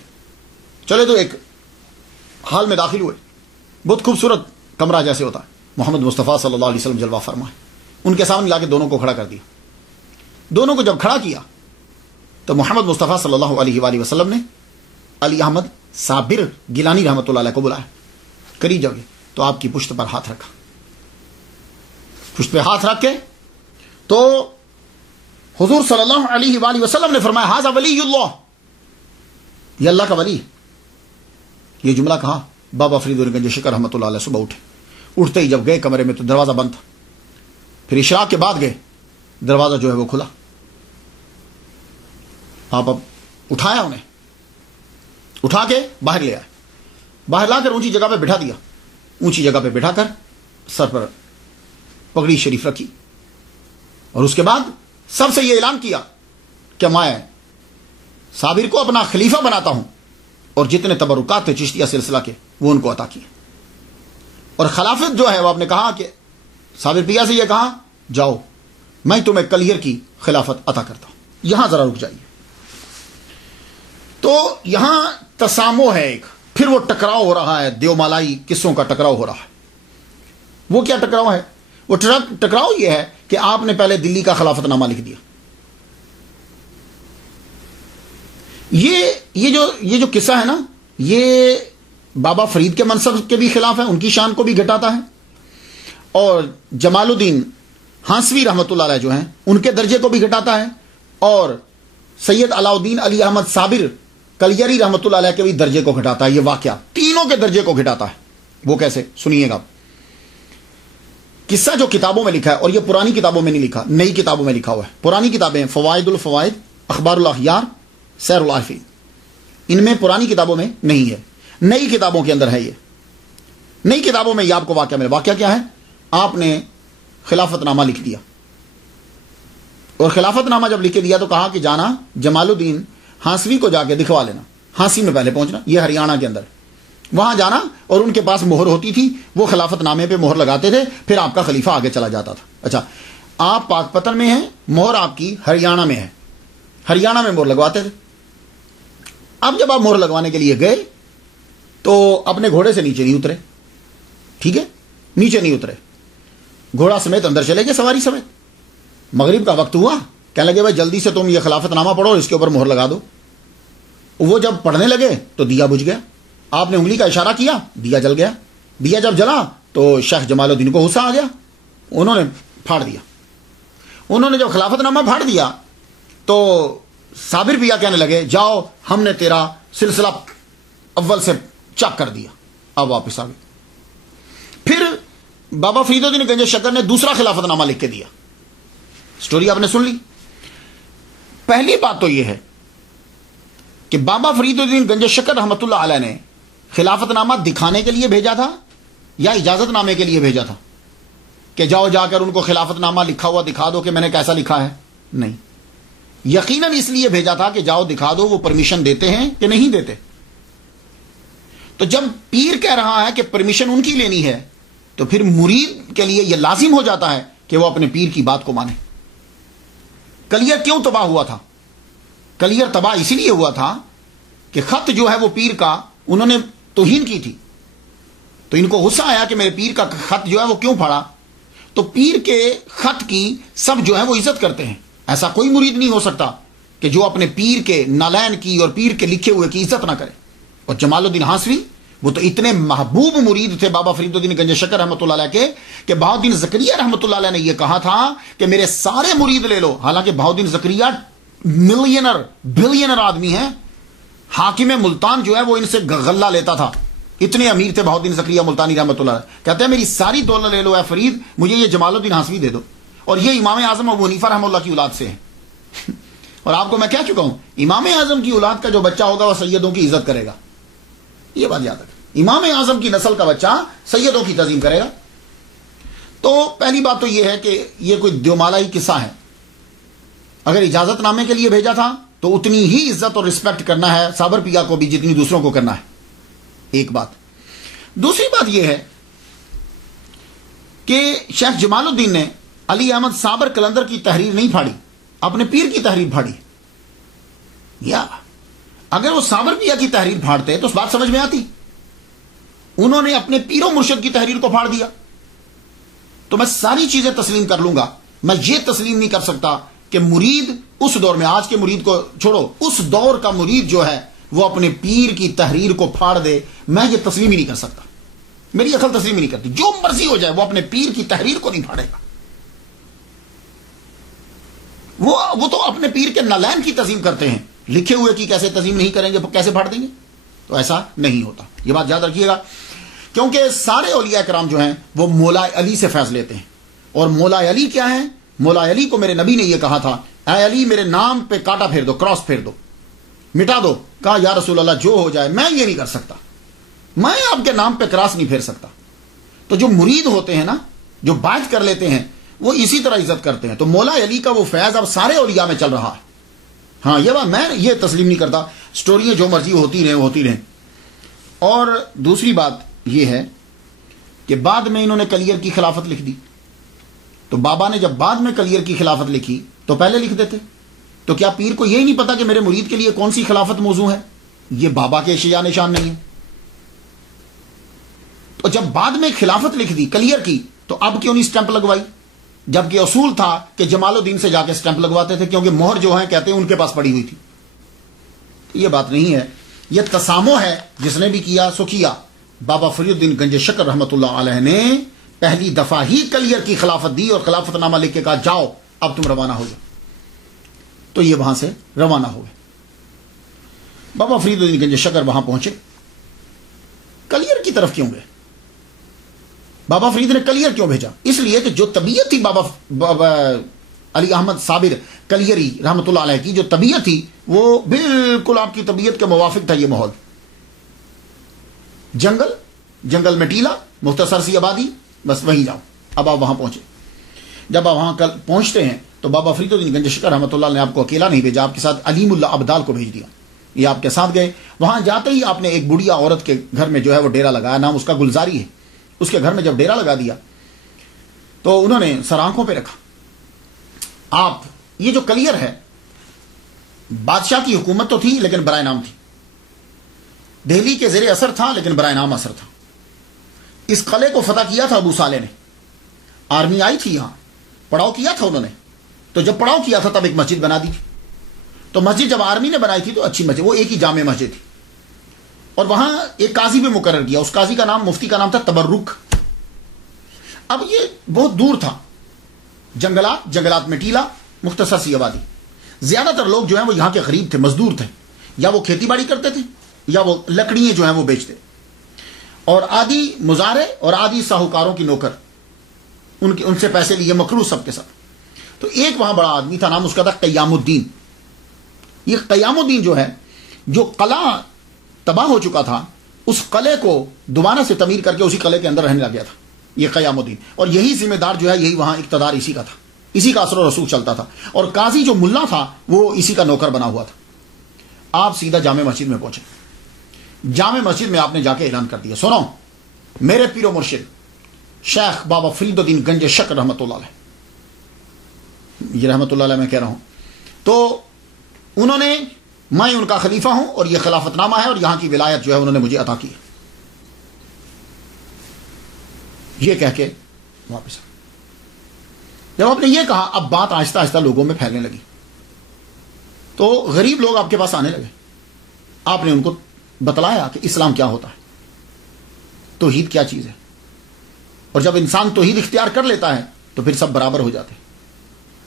چلے تو ایک حال میں داخل ہوئے, بہت خوبصورت کمرہ جیسے ہوتا ہے, محمد مصطفیٰ صلی اللہ علیہ وسلم جلوہ فرما ہے. ان کے سامنے لا کے دونوں کو کھڑا کر دیا. دونوں کو جب کھڑا کیا تو محمد مصطفیٰ صلی اللہ علیہ وآلہ وسلم نے علی احمد صابر گیلانی رحمۃ اللہ علیہ کو بلایا. قریب جب گئے تو آپ کی پشت پر ہاتھ رکھا. پشت پہ ہاتھ رکھ کے تو حضور صلی اللہ علیہ وآلہ وسلم نے فرمایا ھذا ولی اللہ, یہ اللہ کا ولی. یہ جملہ کہا بابا فرید گنج شکر رحمۃ اللہ علیہ صبح اٹھے. اٹھتے ہی جب گئے کمرے میں تو دروازہ بند تھا. پھر اشراق کے بعد گئے, دروازہ جو ہے وہ کھلا. آپ اب اٹھایا, انہیں اٹھا کے باہر لے آئے. باہر لا کر اونچی جگہ پہ بٹھا دیا. اونچی جگہ پہ بٹھا کر سر پر پگڑی شریف رکھی اور اس کے بعد سب سے یہ اعلان کیا کہ میں صابر کو اپنا خلیفہ بناتا ہوں اور جتنے تبرکات تھے چشتیہ سلسلہ کے وہ ان کو عطا کیے. اور خلافت جو ہے وہ آپ نے کہا کہ صابر پیا سے یہ کہا جاؤ میں تمہیں کلیئر کی خلافت عطا کرتا ہوں. یہاں ذرا رک جائیے. تو یہاں تسامو ہے ایک, پھر وہ ٹکراؤ ہو رہا ہے, دیو مالائی قصوں کا ٹکراؤ ہو رہا ہے. وہ کیا ٹکراؤ ہے؟ وہ ٹکراؤ یہ ہے کہ آپ نے پہلے دلی کا خلافت نامہ لکھ دیا. یہ جو قصہ ہے نا, یہ بابا فرید کے منصب کے بھی خلاف ہے, ان کی شان کو بھی گھٹاتا ہے, اور جمال الدین ہانسوی رحمۃ اللہ علیہ جو ہیں ان کے درجے کو بھی گھٹاتا ہے, اور سید علاء الدین علی احمد صابر کلیری رحمۃ اللہ علیہ کے بھی درجے کو گھٹاتا ہے. یہ واقعہ تینوں کے درجے کو گھٹاتا ہے. وہ کیسے سنیے گا. قصہ جو کتابوں میں لکھا ہے, اور یہ پرانی کتابوں میں نہیں لکھا, نئی کتابوں میں لکھا ہوا ہے. پرانی کتابیں فوائد الفوائد, اخبار الاخیار, سیر العارفین, ان میں پرانی کتابوں میں نہیں ہے, نئی کتابوں کے اندر ہے. یہ نئی کتابوں میں یہ آپ کو واقعہ ملے. واقعہ کیا ہے؟ آپ نے خلافت نامہ لکھ دیا, اور خلافت نامہ جب لکھ دیا تو کہا کہ جانا جمال الدین ہانسوی کو جا کے دکھوا لینا. ہانسی میں پہلے پہنچنا, یہ ہریانہ کے اندر, وہاں جانا, اور ان کے پاس مہر ہوتی تھی, وہ خلافت نامے پہ مہر لگاتے تھے, پھر آپ کا خلیفہ آگے چلا جاتا تھا. اچھا, آپ پاک پتن میں ہیں, مہر آپ کی ہریانہ میں ہے, ہریانہ میں مہر لگواتے تھے. اب جب آپ مہر لگوانے کے لیے گئے تو اپنے گھوڑے سے نیچے نہیں اترے. ٹھیک ہے, نیچے نہیں اترے, گھوڑا سمیت اندر چلے گئے, سواری سمیت. مغرب کا وقت ہوا, کہنے لگے بھائی جلدی سے تم یہ خلافت نامہ پڑھو, اس کے اوپر مہر لگا دو. وہ جب پڑھنے لگے تو دیا بجھ گیا. آپ نے انگلی کا اشارہ کیا, دیا جل گیا. دیا جب جلا تو شیخ جمال الدین کو غصہ آ گیا, انہوں نے پھاڑ دیا. انہوں نے جب خلافت نامہ پھاڑ دیا تو صابر پیا کہنے لگے جاؤ ہم نے تیرا سلسلہ اول سے چیک کر دیا، اب واپس آ گئے۔ پھر بابا فرید الدین گنج شکر نے دوسرا خلافت نامہ لکھ کے دیا۔ سٹوری آپ نے سن لی۔ پہلی بات تو یہ ہے کہ بابا فرید الدین گنج شکر رحمۃ اللہ علیہ نے خلافت نامہ دکھانے کے لیے بھیجا تھا یا اجازت نامے کے لیے بھیجا تھا کہ جاؤ جا کر ان کو خلافت نامہ لکھا ہوا دکھا دو کہ میں نے کیسا لکھا ہے؟ نہیں، یقیناً اس لیے بھیجا تھا کہ جاؤ دکھا دو وہ پرمیشن دیتے ہیں کہ نہیں دیتے۔ تو جب پیر کہہ رہا ہے کہ پرمیشن ان کی لینی ہے تو پھر مرید کے لیے یہ لازم ہو جاتا ہے کہ وہ اپنے پیر کی بات کو مانے۔ کلیر کیوں تباہ ہوا تھا؟ کلیر تباہ اسی لیے ہوا تھا کہ خط جو ہے وہ پیر کا انہوں نے توہین کی تھی، تو ان کو غصہ آیا کہ میرے پیر کا خط جو ہے وہ کیوں پھاڑا۔ تو پیر کے خط کی سب جو ہے وہ عزت کرتے ہیں، ایسا کوئی مرید نہیں ہو سکتا کہ جو اپنے پیر کے نالین کی اور پیر کے لکھے ہوئے کی عزت نہ کرے۔ اور جمال الدین ہانسوی وہ تو اتنے محبوب مرید تھے بابا فرید الدین گنج شکر رحمۃ اللہ علیہ کے کہ بہاؤدین زکریا رحمۃ اللہ علیہ نے یہ کہا تھا کہ میرے سارے مرید لے لو، حالانکہ بہاؤدین زکریا ملینر بلینر آدمی ہیں، حاکم ملتان جو ہے وہ ان سے غلہ لیتا تھا، اتنے امیر تھے بہاؤدین زکریا ملتانی رحمۃ اللہ علیہ۔ کہتے ہیں میری ساری دولت لے لو اے فرید، مجھے یہ جمال الدین ہانسوی دے دو، اور یہ امام اعظم ابو حنیفہ رحمہ اللہ کی اولاد سے ہے۔ اور آپ کو میں کہہ چکا ہوں امام اعظم کی اولاد کا جو بچہ ہوگا وہ سیدوں کی عزت کرے گا، یہ بات یاد رکھیں، امام اعظم کی نسل کا بچہ سیدوں کی تعظیم کرے گا۔ تو پہلی بات تو یہ ہے کہ یہ کوئی دیومالائی قصہ ہے، اگر اجازت نامے کے لیے بھیجا تھا تو اتنی ہی عزت اور رسپیکٹ کرنا ہے صابر پیا کو بھی جتنی دوسروں کو کرنا ہے، ایک بات۔ دوسری بات یہ ہے کہ شیخ جمال الدین نے علی احمد صابر کلندر کی تحریر نہیں پھاڑی، اپنے پیر کی تحریر پھاڑی۔ یا اگر وہ صابر پیا کی تحریر پھاڑتے تو اس بات سمجھ میں آتی، انہوں نے اپنے پیر و مرشد کی تحریر کو پھاڑ دیا۔ تو میں ساری چیزیں تسلیم کر لوں گا، میں یہ تسلیم نہیں کر سکتا کہ مرید اس دور میں، آج کے مرید کو چھوڑو، اس دور کا مرید جو ہے وہ اپنے پیر کی تحریر کو پھاڑ دے، میں یہ تسلیم ہی نہیں کر سکتا، میری عقل تسلیم ہی نہیں کرتی۔ جو مرضی ہو جائے وہ اپنے پیر کی تحریر کو نہیں پھاڑے گا، وہ تو اپنے پیر کے نالین کی تعظیم کرتے ہیں، لکھے ہوئے کی کیسے تعظیم نہیں کریں گے، کیسے پھاڑ دیں گے؟ تو ایسا نہیں ہوتا، یہ بات یاد رکھیے گا، کیونکہ سارے اولیاء کرام جو ہیں وہ مولا علی سے فیض لیتے ہیں، اور مولا علی کیا ہے؟ مولا علی کو میرے نبی نے یہ کہا تھا، اے علی میرے نام پہ کاٹا پھیر دو، کراس پھیر دو، مٹا دو۔ کہا یا رسول اللہ جو ہو جائے، میں یہ نہیں کر سکتا، میں آپ کے نام پہ کراس نہیں پھیر سکتا۔ تو جو مرید ہوتے ہیں نا، جو بات کر لیتے ہیں، وہ اسی طرح عزت کرتے ہیں۔ تو مولا علی کا وہ فیض اب سارے اولیاء میں چل رہا ہے۔ ہاں یہ بات میں یہ تسلیم نہیں کرتا، سٹوریاں جو مرضی ہوتی رہیں۔ اور دوسری بات یہ ہے کہ بعد میں انہوں نے کلیر کی خلافت لکھ دی، تو بابا نے جب بعد میں کلیر کی خلافت لکھی تو پہلے لکھ دیتے۔ تو کیا پیر کو یہی نہیں پتا کہ میرے مرید کے لیے کون سی خلافت موضوع ہے؟ یہ بابا کے اشیاء نشان نہیں ہے۔ تو جب بعد میں خلافت لکھ دی کلیر کی تو اب کیوں نہیں سٹیمپ لگوائی؟ جبکہ اصول تھا کہ جمال الدین سے جا کے سٹیمپ لگواتے تھے، کیونکہ مہر جو ہے کہتے ہیں ان کے پاس پڑی ہوئی تھی۔ یہ بات نہیں ہے، یہ تسامح ہے، جس نے بھی کیا سو کیا۔ بابا فرید الدین گنج شکر رحمۃ اللہ علیہ نے پہلی دفعہ ہی کلیر کی خلافت دی اور خلافت نامہ لکھ کے کہا جاؤ اب تم روانہ ہو جاؤ، تو یہ وہاں سے روانہ ہو گئے۔ بابا فرید الدین گنج شکر وہاں پہنچے، کلیر کی طرف کیوں گئے؟ بابا فرید نے کلیر کیوں بھیجا؟ اس لیے کہ جو طبیعت تھی بابا علی احمد صابر کلیری رحمۃ اللہ علیہ کی، جو طبیعت تھی وہ بالکل آپ کی طبیعت کے موافق تھا۔ یہ ماحول جنگل میں ٹیلا، مختصر سی آبادی، بس وہیں جاؤ۔ اب آپ وہاں پہنچے، جب آپ وہاں پہنچتے ہیں تو بابا فرید الدین گنج شکر رحمۃ اللہ نے آپ کو اکیلا نہیں بھیجا، آپ کے ساتھ علیم اللہ ابدال کو بھیج دیا، یہ آپ کے ساتھ گئے۔ وہاں جاتے ہی آپ نے ایک بڑھیا عورت کے گھر میں جو ہے وہ ڈیرا لگایا، نام اس کا گلزاری ہے۔ اس کے گھر میں جب ڈیرا لگا دیا تو انہوں نے سر آنکھوں پہ رکھا۔ آپ یہ جو کلیر ہے، بادشاہ کی حکومت تو تھی لیکن برائے نام تھی، دہلی کے زیر اثر تھا لیکن برائے نام اثر تھا۔ اس قلعے کو فتح کیا تھا ابو صالح نے، آرمی آئی تھی یہاں، پڑاؤ کیا تھا انہوں نے، تو جب پڑاؤ کیا تھا تب ایک مسجد بنا دی تھی۔ تو مسجد جب آرمی نے بنائی تھی تو اچھی مسجد، وہ ایک ہی جامع مسجد تھی، اور وہاں ایک قاضی بھی مقرر کیا، اس قاضی کا نام، مفتی کا نام تھا تبرک۔ اب یہ بہت دور تھا، جنگلات میں ٹیلا، مختصر سی آبادی. زیادہ تر لوگ جو ہیں وہ یہاں کے غریب تھے، مزدور تھے، یا وہ کھیتی باڑی کرتے تھے یا وہ لکڑیاں جو ہیں وہ بیچتے، اور آدھی مزارع اور آدھی ساہوکاروں کی نوکر، ان سے پیسے لیے مقروض سب کے ساتھ. تو ایک وہاں بڑا آدمی تھا، نام اس کا تھا قیام الدین. یہ قیام الدین جو ہے، جو قلعہ تباہ ہو چکا تھا، اس قلعے کو دوبارہ سے تعمیر کر کے اسی قلعے کے اندر رہنے لگ گیا تھا یہ قیام الدین. اور یہی ذمہ دار جو ہے، یہی وہاں اقتدار اسی کا تھا، اسی کا اثر و رسوخ چلتا تھا. اور قاضی جو ملا تھا وہ اسی کا نوکر بنا ہوا تھا. آپ سیدھا جامع مسجد میں پہنچے. جامع مسجد میں آپ نے جا کے اعلان کر دیا، سنو میرے پیر و مرشد شیخ بابا فرید الدین گنج شکر رحمۃ اللہ علیہ، یہ رحمۃ اللہ علیہ میں کہہ رہا ہوں، تو انہوں نے، میں ان کا خلیفہ ہوں اور یہ خلافت نامہ ہے اور یہاں کی ولایت جو ہے انہوں نے مجھے عطا کی. یہ کہہ کے واپس جب آپ نے یہ کہا، اب بات آہستہ آہستہ لوگوں میں پھیلنے لگی. تو غریب لوگ آپ کے پاس آنے لگے. آپ نے ان کو بتلایا کہ اسلام کیا ہوتا ہے، توحید کیا چیز ہے، اور جب انسان توحید اختیار کر لیتا ہے تو پھر سب برابر ہو جاتے ہیں.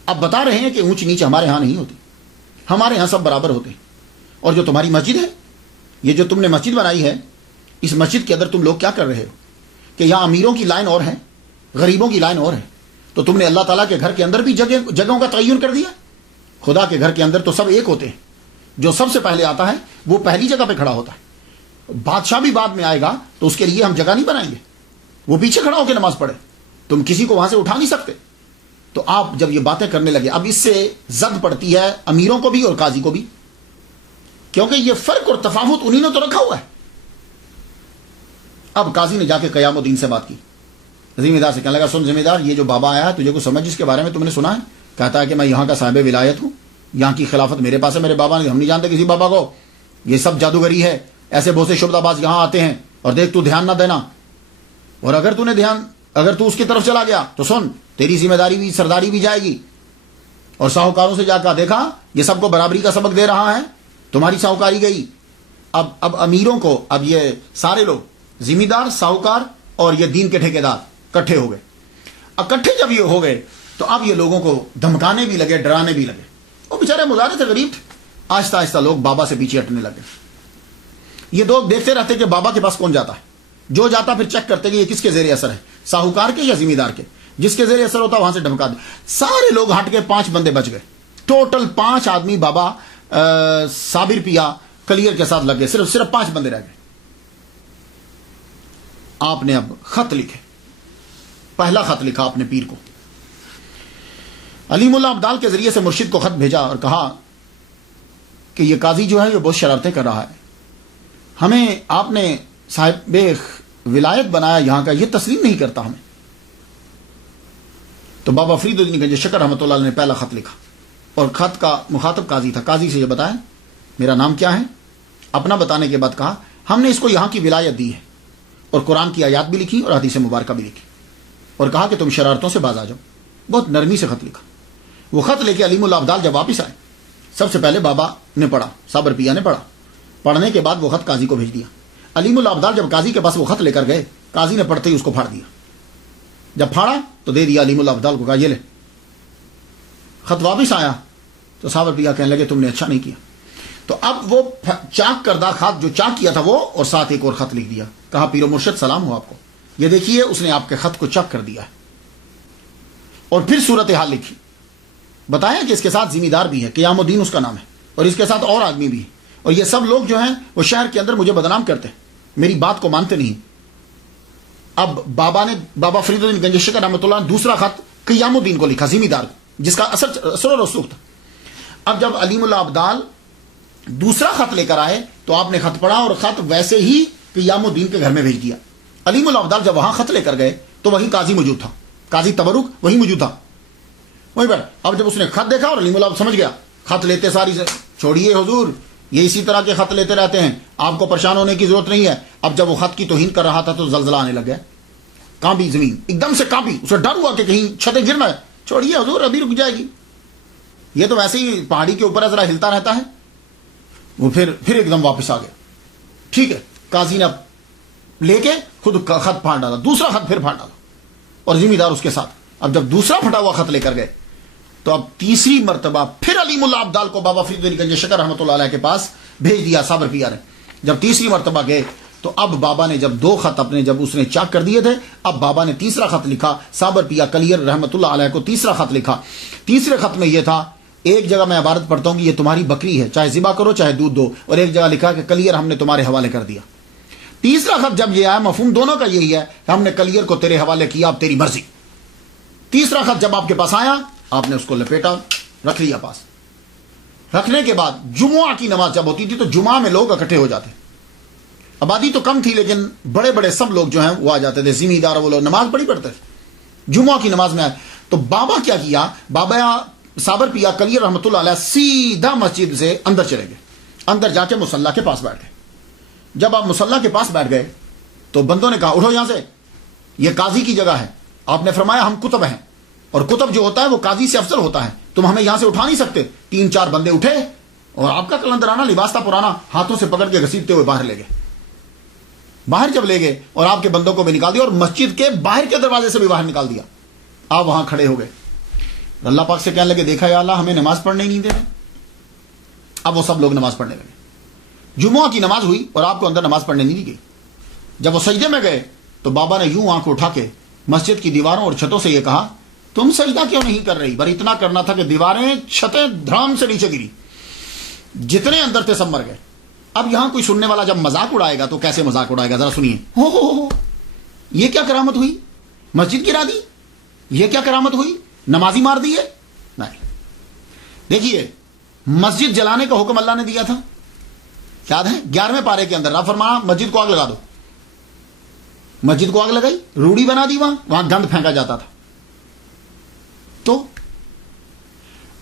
اب بتا رہے ہیں کہ اونچ نیچ ہمارے ہاں نہیں ہوتی، ہمارے ہاں سب برابر ہوتے ہیں. اور جو تمہاری مسجد ہے، یہ جو تم نے مسجد بنائی ہے، اس مسجد کے اندر تم لوگ کیا کر رہے ہو کہ یہاں امیروں کی لائن اور ہے، غریبوں کی لائن اور ہے. تو تم نے اللہ تعالیٰ کے گھر کے اندر بھی جگہوں کا تعین کر دیا. خدا کے گھر کے اندر تو سب ایک ہوتے ہیں، جو سب سے پہلے آتا ہے وہ پہلی جگہ پہ کھڑا ہوتا ہے. بادشاہ بھی بعد میں آئے گا تو اس کے لیے ہم جگہ نہیں بنائیں گے، وہ پیچھے کھڑا ہو کے نماز پڑھے. تم کسی کو وہاں سے اٹھا نہیں سکتے. تو آپ جب یہ باتیں کرنے لگے، اب اس سے زد پڑتی ہے امیروں کو بھی اور قاضی کو بھی، کیونکہ یہ فرق اور تفاوت انہی نے تو رکھا ہوا ہے. اب قاضی نے جا کے قیام الدین سے بات کی، ذمہ دار سے کہنے لگا، سن ذمہ دار، یہ جو بابا آیا ہے تجھے کو سمجھ اس کے بارے میں تم نے سنا ہے؟ کہتا ہے کہ میں یہاں کا صاحب ولایت ہوں، یہاں کی خلافت میرے پاس ہے، میرے بابا نے، ہم نہیں جانتے کسی بابا کو، یہ سب جادوگری ہے، ایسے بہت سے شبدہ باز یہاں آتے ہیں، اور دیکھ تو دھیان نہ دینا، اور اگر تو اس کی طرف چلا گیا تو سن تیری ذمہ داری بھی، سرداری بھی جائے گی. اور ساہوکاروں سے جا کر دیکھا، یہ سب کو برابری کا سبق دے رہا ہے، تمہاری ساہوکاری گئی. اب امیروں کو، اب یہ سارے لوگ ذمہ دار، ساہوکار اور یہ دین کے ٹھیکیدار کٹھے ہو گئے. اکٹھے جب یہ ہو گئے تو اب یہ لوگوں کو دھمکانے بھی لگے، ڈرانے بھی لگے. وہ بیچارے مزارے تھے، غریب تھے. آہستہ آہستہ لوگ بابا سے پیچھے ہٹنے لگے. یہ لوگ دیکھتے رہتے کہ بابا کے پاس کون جاتا ہے. جو جاتا پھر چیک کرتے کہ یہ کس کے زیر اثر ہے، ساہوکار کے یا ذمہ دار کے. جس کے زیر اثر ہوتا وہاں سے دھمکا دے. سارے لوگ ہٹ کے 5 بندے بچ گئے. ٹوٹل 5 آدمی بابا صابر پیا کلیئر کے ساتھ لگ گئے. صرف 5 بندے رہ گئے. آپ نے اب خط لکھے. پہلا خط لکھا اپنے پیر کو. علیم اللہ ابدال کے ذریعے سے مرشد کو خط بھیجا اور کہا کہ یہ قاضی جو ہے یہ بہت شرارتیں کر رہا ہے، ہمیں آپ نے صاحب ولایت بنایا یہاں کا، یہ تسلیم نہیں کرتا ہمیں. تو بابا فرید الدین گنج شکر رحمۃ اللہ علیہ نے پہلا خط لکھا، اور خط کا مخاطب قاضی تھا. قاضی سے یہ بتایا میرا نام کیا ہے. اپنا بتانے کے بعد کہا ہم نے اس کو یہاں کی ولایت دی ہے، اور قرآن کی آیات بھی لکھی اور حدیث مبارکہ بھی لکھی، اور کہا کہ تم شرارتوں سے باز آ جاؤ. بہت نرمی سے خط لکھا. وہ خط لے کے علیم اللہ ابدال جب واپس آئے، سب سے پہلے بابا نے پڑھا، صابر پیا نے پڑھا. پڑھنے کے بعد وہ خط قاضی کو بھیج دیا. علیم اللہ ابدال جب قاضی کے پاس وہ خط لے کر گئے، قاضی نے پڑھتے ہی اس کو پھاڑ دیا. جب پھاڑا تو دے دیا علیم اللہ ابدال کو، کہا یہ لے. خط واپس آیا تو صابر پیا کہنے لگے تم نے اچھا نہیں کیا. تو اب وہ چاک کردہ خط جو چاک کیا تھا وہ، اور ساتھ ایک اور خط لکھ دیا. کہا پیر و مرشد سلام ہو آپ کو، یہ دیکھیے اس نے آپ کے خط کو چاک کر دیا ہے. اور پھر صورتحال لکھی، بتایا کہ اس کے ساتھ ذمہ دار بھی ہے، قیام الدین اس کا نام ہے، اور اس کے ساتھ اور آدمی بھی ہے، اور یہ سب لوگ جو ہیں وہ شہر کے اندر مجھے بدنام کرتے ہیں، میری بات کو مانتے نہیں. اب بابا فرید الدین گنج شکر رحمۃ اللہ نے دوسرا خط قیام الدین کو لکھا، ذمہ دار کو، جس کا اثر و رسوخ تھا. اب جب علیم اللہ ابدال دوسرا خط لے کر آئے تو آپ نے خط پڑھا، اور خط ویسے ہی قیام الدین کے گھر میں بھیج دیا. علیم اللہ ابدال جب وہاں خط لے کر گئے تو وہیں قاضی موجود تھا، قاضی تبرک وہیں موجود تھا، وہیں پر. اب جب اس نے خط دیکھا اور علیم اللہ سمجھ گیا، خط لیتے ساری سے چھوڑیے حضور، یہ اسی طرح کے خط لیتے رہتے ہیں، آپ کو پریشان ہونے کی ضرورت نہیں ہے. اب جب وہ خط کی توہین کر رہا تھا تو زلزلہ آنے لگ گیا، کانپی زمین، ایک دم سے کانپی. اسے ڈر ہوا کہ کہیں چھتیں گرنا ہے. چھوڑیے حضور ابھی رک جائے گی، یہ تو ویسے ہی پہاڑی کے اوپر ذرا ہلتا رہتا ہے. وہ پھر ایک دم واپس آ گیا. ٹھیک ہے، قاضی نے اب لے کے خود خط پھاڑ ڈالا، دوسرا خط پھر پھاڑ ڈالا، اور ذمہ دار اس کے ساتھ. اب جب دوسرا پھٹا ہوا خط لے کر گئے تو اب تیسری مرتبہ پھر علیم اللہ عبدال کو بابا فرید الدین گنج شکر رحمۃ اللہ علیہ کے پاس بھیج دیا صابر پیا نے. جب تیسری مرتبہ گئے تو اب بابا نے جب 2 خط اپنے جب اس نے چاک کر دیے تھے، اب بابا نے تیسرا خط لکھا. صابر پیا کلیر رحمۃ اللہ علیہ کو تیسرا خط لکھا. تیسرے خط میں یہ تھا، ایک جگہ میں عبارت پڑھتا ہوں کہ یہ تمہاری بکری ہے، چاہے ذبح کرو چاہے دودھ دو، اور ایک جگہ لکھا کہ کلیر ہم نے تمہارے حوالے کر دیا. تیسرا خط جب یہ آیا، مفہوم دونوں کا یہی ہے کہ ہم نے کلیر کو تیرے حوالے کیا، اب تیری مرضی. تیسرا خط جب آپ کے پاس آیا، آپ نے اس کو لپیٹا، رکھ لیا پاس. رکھنے کے بعد جمعہ کی نماز جب ہوتی تھی تو جمعہ میں لوگ اکٹھے ہو جاتے. آبادی تو کم تھی لیکن بڑے بڑے سب لوگ جو ہیں وہ آ جاتے تھے، ذمہ دار وہ لوگ نماز پڑھی پڑھتے تھے. جمعہ کی نماز میں آئے تو بابا کیا کیا، بابا صابر پیا کلیر رحمۃ اللہ علیہ سیدھا مسجد سے اندر چلے گئے. اندر جا کے مصلی کے پاس بیٹھ گئے. جب آپ مصلی کے پاس بیٹھ گئے تو بندوں نے کہا اٹھو یہاں سے، یہ قاضی کی جگہ ہے. آپ نے فرمایا ہم کتب ہیں، اور کتب جو ہوتا ہے وہ قاضی سے افضل ہوتا ہے، تم ہمیں یہاں سے اٹھا نہیں سکتے. 3-4 بندے اٹھے اور آپ کا کلندرانہ لباس تھا پرانا، ہاتھوں سے پکڑ کے گھسیٹتے ہوئے باہر لے گئے. باہر جب لے گئے اور آپ کے بندوں کو بھی نکال دیا اور مسجد کے باہر کے دروازے سے بھی باہر نکال دیا. آپ وہاں کھڑے ہو گئے، اللہ پاک سے کہنے لگے دیکھا یا اللہ ہمیں نماز پڑھنے ہی نہیں دے رہے. اب وہ سب لوگ نماز پڑھنے لگے. جمعہ کی نماز ہوئی اور آپ کو اندر نماز پڑھنے نہیں دی گئی. جب وہ سجدے میں گئے تو بابا نے یوں آنکھ اٹھا کے مسجد کی دیواروں اور چھتوں سے یہ کہا تم سجدہ کیوں نہیں کر رہی؟ بھائی اتنا کرنا تھا کہ دیواریں چھتیں دھڑام سے نیچے گری، جتنے اندر تھے سب مر گئے. اب یہاں کوئی سننے والا جب مذاق اڑائے گا تو کیسے مذاق اڑائے گا، ذرا سنیے. ہو یہ کیا کرامت ہوئی، مسجد گرا دی، یہ کیا کرامت ہوئی، نمازی مار دیے؟ نہیں. دیکھیے مسجد جلانے کا حکم اللہ نے دیا تھا، یاد ہے 11ویں پارے کے اندر رب فرمایا مسجد کو آگ لگا دو. مسجد کو آگ لگائی، روڑی بنا دی، وہاں گند پھینکا جاتا تھا. تو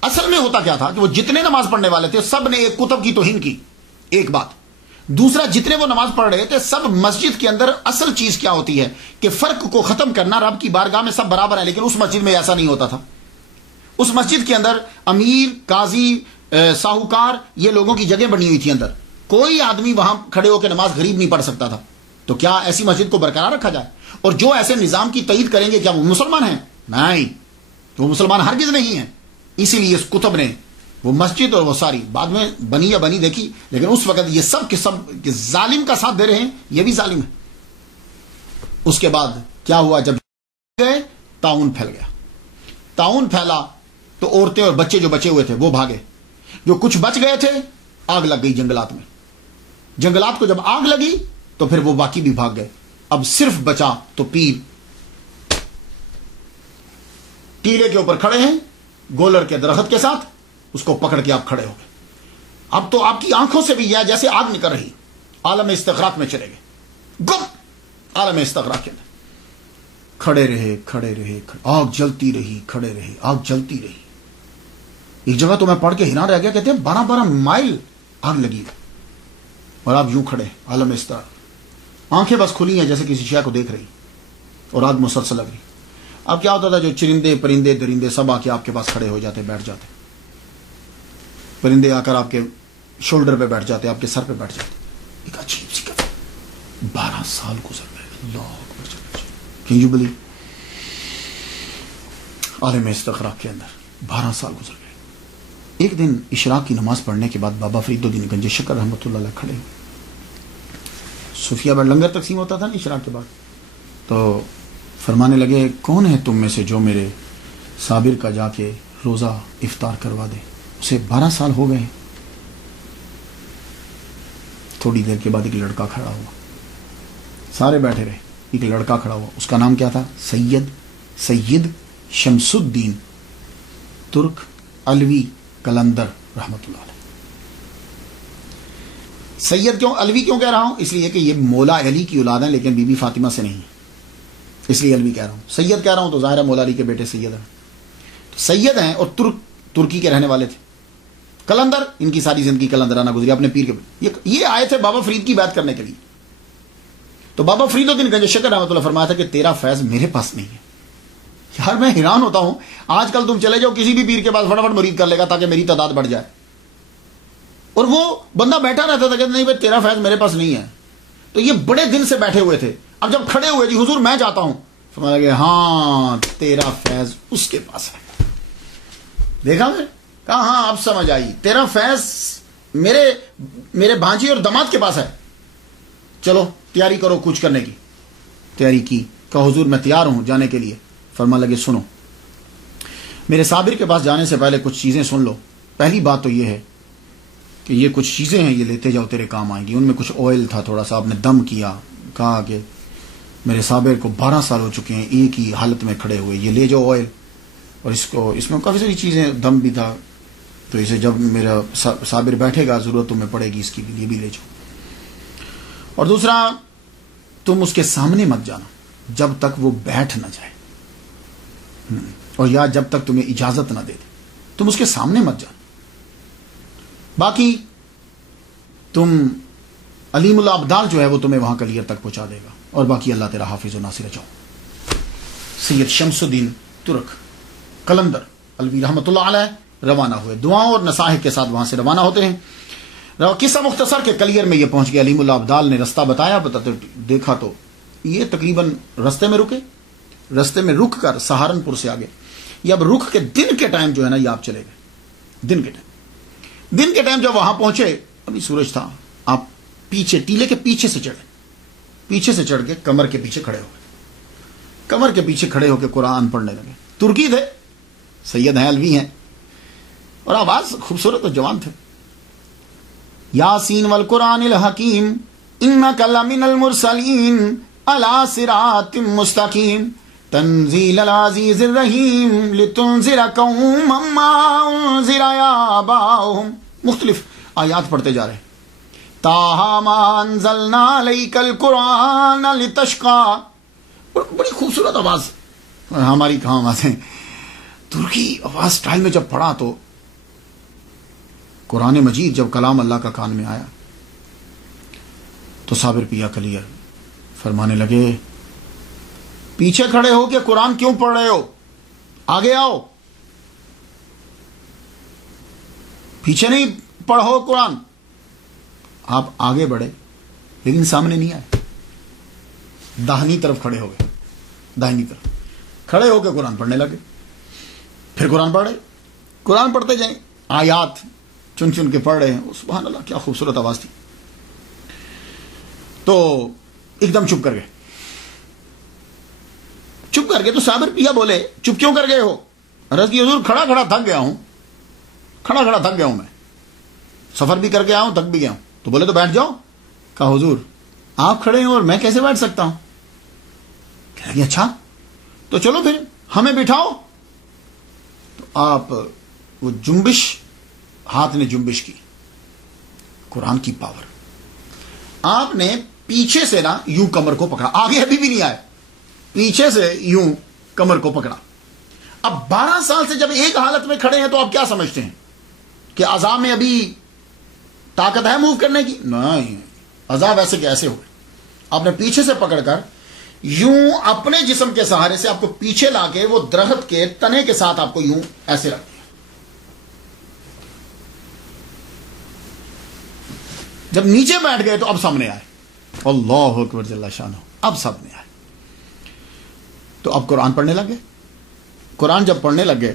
اصل میں ہوتا کیا تھا کہ وہ جتنے نماز پڑھنے والے تھے سب نے ایک کتب کی توہین کی، ایک بات. دوسرا جتنے وہ نماز پڑھ رہے تھے سب مسجد کے اندر اصل چیز کیا ہوتی ہے کہ فرق کو ختم کرنا. رب کی بارگاہ میں سب برابر ہیں، لیکن اس مسجد میں ایسا نہیں ہوتا تھا. اس مسجد کے اندر امیر، قاضی، ساہوکار یہ لوگوں کی جگہ بنی ہوئی تھی. اندر کوئی آدمی وہاں کھڑے ہو کے نماز غریب نہیں پڑھ سکتا تھا. تو کیا ایسی مسجد کو برقرار رکھا جائے؟ اور جو ایسے نظام کی تائید کریں گے کیا وہ مسلمان ہیں؟ نہیں، وہ مسلمان ہرگز نہیں ہیں. اسی لیے اس کتب نے وہ مسجد اور وہ ساری بعد میں بنی یا بنی دیکھی، لیکن اس وقت یہ سب کے سب ظالم کا ساتھ دے رہے ہیں، یہ بھی ظالم ہے. اس کے بعد کیا ہوا، جب گئے تعاون پھیل گیا. تعاون پھیلا تو عورتیں اور بچے جو بچے ہوئے تھے وہ بھاگے. جو کچھ بچ گئے تھے آگ لگ گئی جنگلات میں. جنگلات کو جب آگ لگی تو پھر وہ باقی بھی بھاگ گئے. اب صرف بچا تو پیر ٹیلے کے اوپر کھڑے ہیں گولر کے درخت کے ساتھ، اس کو پکڑ کے آپ کھڑے ہو گئے. اب تو آپ کی آنکھوں سے بھی یہ جیسے آگ نکل رہی. عالم استغراق میں چلے گئے، گم عالم استغراق کے اندر کھڑے رہے، آگ جلتی رہی، کھڑے رہے، آگ جلتی رہی. ایک جگہ تو میں پڑھ کے حیران رہ گیا، کہتے ہیں 12 مائل آگ لگی اور آپ یوں کھڑے عالم استغراق. آنکھیں بس کھلی ہیں جیسے کسی شے کو دیکھ رہی اور آگ مسلسل لگ رہی. اب کیا ہوتا تھا، جو چرندے پرندے درندے سب آ کے آپ کے پاس کھڑے ہو جاتے، بیٹھ جاتے. پرندے آ کر آپ کے شولڈر پہ بیٹھ جاتے، آپ کے سر پہ بیٹھ جاتے. ایک عجیب سی 12 سال گزر گئے. اللہ کین یو بلیو؟ عالم استغراق کے اندر 12 سال گزر گئے. ایک دن اشراق کی نماز پڑھنے کے بعد بابا فرید الدین گنج شکر رحمۃ اللہ علیہ کھڑے ہوئے. صوفیہ میں لنگر تقسیم ہوتا تھا نا اشراق کے بعد، تو فرمانے لگے کون ہے تم میں سے جو میرے صابر کا جا کے روزہ افطار کروا دے؟ اسے 12 سال ہو گئے. تھوڑی دیر کے بعد ایک لڑکا کھڑا ہوا، سارے بیٹھے رہے. ایک لڑکا کھڑا ہوا، اس کا نام کیا تھا؟ سید شمس الدین ترک علوی کلندر رحمۃ اللہ علیہ. سید کیوں علوی کیوں کہہ رہا ہوں؟ اس لیے کہ یہ مولا علی کی اولاد ہیں لیکن بی بی فاطمہ سے نہیں، اس لیے علوی کہہ رہا ہوں. سید کہہ رہا ہوں تو ظاہر ہے مولا علی کے بیٹے سید ہیں. سید ہیں اور ترکی کے رہنے والے تھے. کلندر، ان کی ساری زندگی کلندرانہ گزری اپنے پیر کے. یہ آئے تھے بابا فرید کی بات کرنے کے لیے. تو بابا فرید الدین گنج شکر رحمۃ اللہ فرمایا تھا کہ تیرا فیض میرے پاس نہیں ہے. یار میں حیران ہوتا ہوں، آج کل تم چلے جاؤ کسی بھی پیر کے پاس فٹافٹ مرید کر لے گا تاکہ میری تعداد بڑھ جائے، اور وہ بندہ بیٹھا رہتا تھا کہ نہیں بھائی تیرا فیض میرے پاس نہیں ہے. تو یہ بڑے دن سے بیٹھے ہوئے تھے. اب جب کھڑے ہوئے جی حضور میں جاتا ہوں، فرمانے لگے ہاں تیرا فیض اس کے پاس ہے. دیکھا میں کہا ہاں اب سمجھ آئی, تیرا فیض میرے بھانجی اور داماد کے پاس ہے, چلو تیاری کرو کچھ کرنے کی. تیاری کی, کہا حضور میں تیار ہوں جانے کے لیے. فرمانے لگے سنو, میرے صابر کے پاس جانے سے پہلے کچھ چیزیں سن لو. پہلی بات تو یہ ہے کہ یہ کچھ چیزیں ہیں, یہ لیتے جاؤ تیرے کام آئیں گی. ان میں کچھ آئل تھا تھوڑا سا, آپ نے دم کیا, کہا کہ میرے صابر کو 12 سال ہو چکے ہیں ایک ہی حالت میں کھڑے ہوئے, یہ لے جاؤ آئل. اور اس میں کافی ساری چیزیں, دم بھی تھا, تو اسے جب میرا صابر بیٹھے گا ضرورت تمہیں پڑے گی اس کی, یہ بھی لے جاؤ. اور دوسرا, تم اس کے سامنے مت جانا جب تک وہ بیٹھ نہ جائے, اور یا جب تک تمہیں اجازت نہ دے دے, تم اس کے سامنے مت جانا. باقی تم علیم الابدال جو ہے وہ تمہیں وہاں کلیئر تک پہنچا دے گا, اور باقی اللہ تیرا حافظ و ناصر. جاؤ. سید شمس الدین ترک قلندر الوی رحمۃ اللہ علیہ روانہ ہوئے, دعاؤں اور نصائح کے ساتھ وہاں سے روانہ ہوتے ہیں. قصہ مختصر کے کلیئر میں یہ پہنچ گیا. علیم الابدال نے رستہ بتایا, دیکھا تو یہ تقریباً رستے میں رکے, رستے میں رک کر سہارنپور سے آگے, یہ اب رک کے دن کے ٹائم جو ہے نا یہ آپ چلے گئے. دن کے ٹائم جب وہاں پہنچے, ابھی سورج تھا, آپ پیچھے ٹیلے کے پیچھے سے چڑھے, پیچھے سے چڑھ کے کمر کے پیچھے کھڑے ہو گئے. کمر کے پیچھے کھڑے ہو کے قرآن پڑھنے لگے. ترکی تھے, سید ہیں, الوی ہیں, اور آواز خوبصورت اور جوان تھے. یاسین والقرآن الحکیم انک لمن المرسلین علی صراط مستقیم تنزیل العزیز الرحیم لتنذر قوما ما انذر آباؤہم. مختلف آیات پڑھتے جا رہے ہیں. تاہا ما انزلنا علیک القرآن لتشقا. بڑی خوبصورت آواز, ہماری کہاں آوازیں, ترکی آواز سٹائل میں جب پڑھا تو قرآن مجید جب کلام اللہ کا کان میں آیا تو صابر پیا کلیئر فرمانے لگے, پیچھے کھڑے ہو کہ قرآن کیوں پڑھ رہے ہو, آگے آؤ. پیچھے نہیں پڑھو قرآن. آپ آگے بڑھے لیکن سامنے نہیں آئے, داہنی طرف کھڑے ہو گئے, داہنی طرف کھڑے ہو کے قرآن پڑھنے لگے. پھر قرآن پڑھے, قرآن پڑھتے جائیں, آیات چن چن کے پڑھ رہے ہیں. سبحان اللہ, کیا خوبصورت آواز تھی. تو ایک دم چپ کر گئے. چپ کر کے تو صابر پیا بولے, چپ کیوں کر گئے ہو؟ عرض کی حضور کھڑا کھڑا تھک گیا ہوں, کھڑا کھڑا تھک گیا ہوں, میں سفر بھی کر کے آیا ہوں, تھک بھی گیا ہوں. تو بولے تو بیٹھ جاؤ. کہا حضور آپ کھڑے ہیں اور میں کیسے بیٹھ سکتا ہوں؟ کہہ لگے اچھا تو چلو پھر ہمیں بٹھاؤ. تو آپ وہ جنبش, ہاتھ نے جنبش کی, قرآن کی پاور. آپ نے پیچھے سے نا یوں کمر کو پکڑا, آگے ابھی بھی نہیں آئے, پیچھے سے یوں کمر کو پکڑا. اب 12 سال سے جب ایک حالت میں کھڑے ہیں تو آپ کیا سمجھتے ہیں کہ اعضاء میں ابھی طاقت ہے موو کرنے کی؟ نہیں, اعضاء ویسے کہ ایسے ہوئے. آپ نے پیچھے سے پکڑ کر یوں اپنے جسم کے سہارے سے آپ کو پیچھے لا کے وہ درخت کے تنے کے ساتھ آپ کو یوں ایسے رکھ دیا. جب نیچے بیٹھ گئے تو اب سامنے آئے. اللہ اکبر جل شانہ, اب سامنے آئے. تو اب قرآن پڑھنے لگے. قرآن جب پڑھنے لگے,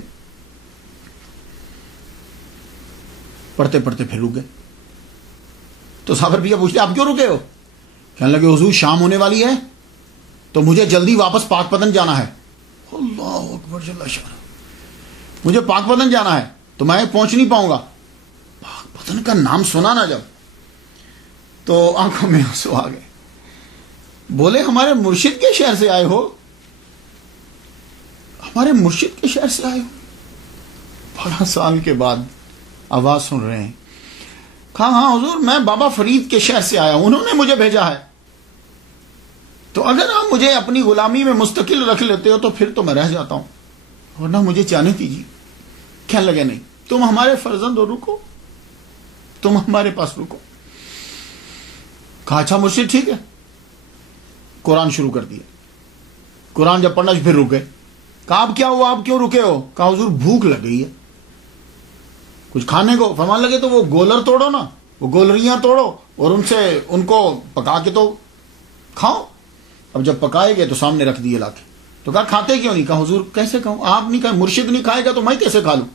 پڑھتے پڑھتے پھر رک گئے. تو صابر بھی پوچھتے آپ کیوں رکے ہو؟ کہنے لگے حضور شام ہونے والی ہے تو مجھے جلدی واپس پاک پتن جانا ہے. اللہ اکبر جل شانہ, مجھے پاک پتن جانا ہے تو میں پہنچ نہیں پاؤں گا. پاک پتن کا نام سنا نا جب تو آنکھوں میں آنسو آ گئے. بولے ہمارے مرشد کے شہر سے آئے ہو؟ ہمارے مرشد کے شہر سے آئے ہو؟ 12 سال کے بعد آواز سن رہے ہیں. کہا ہاں حضور میں بابا فرید کے شہر سے آیا ہوں, انہوں نے مجھے بھیجا ہے. تو اگر آپ مجھے اپنی غلامی میں مستقل رکھ لیتے ہو تو پھر تو میں رہ جاتا ہوں, ورنہ مجھے جانے دیجیے. کہنے لگے نہیں, تم ہمارے فرزند ہو, رکو, تم ہمارے پاس رکو. کہا اچھا مرشد ٹھیک ہے. قرآن شروع کر دیا. قرآن جب پڑھنا پھر رک گئے. کہا اب کیا ہوا, آپ کیوں رکے ہو؟ کہا حضور بھوک لگ گئی ہے, کچھ کھانے کو. فرمان لگے تو وہ گولر توڑو نا, وہ گولریاں توڑو اور ان کو پکا کے تو کھاؤ. اب جب پکائے گئے تو سامنے رکھ دیے لا کے. تو کہا کھاتے کیوں نہیں؟ کہا حضور کیسے کھاؤں؟ آپ نہیں کہا، مرشد نہیں کھائے گا تو میں کیسے کھا لوں؟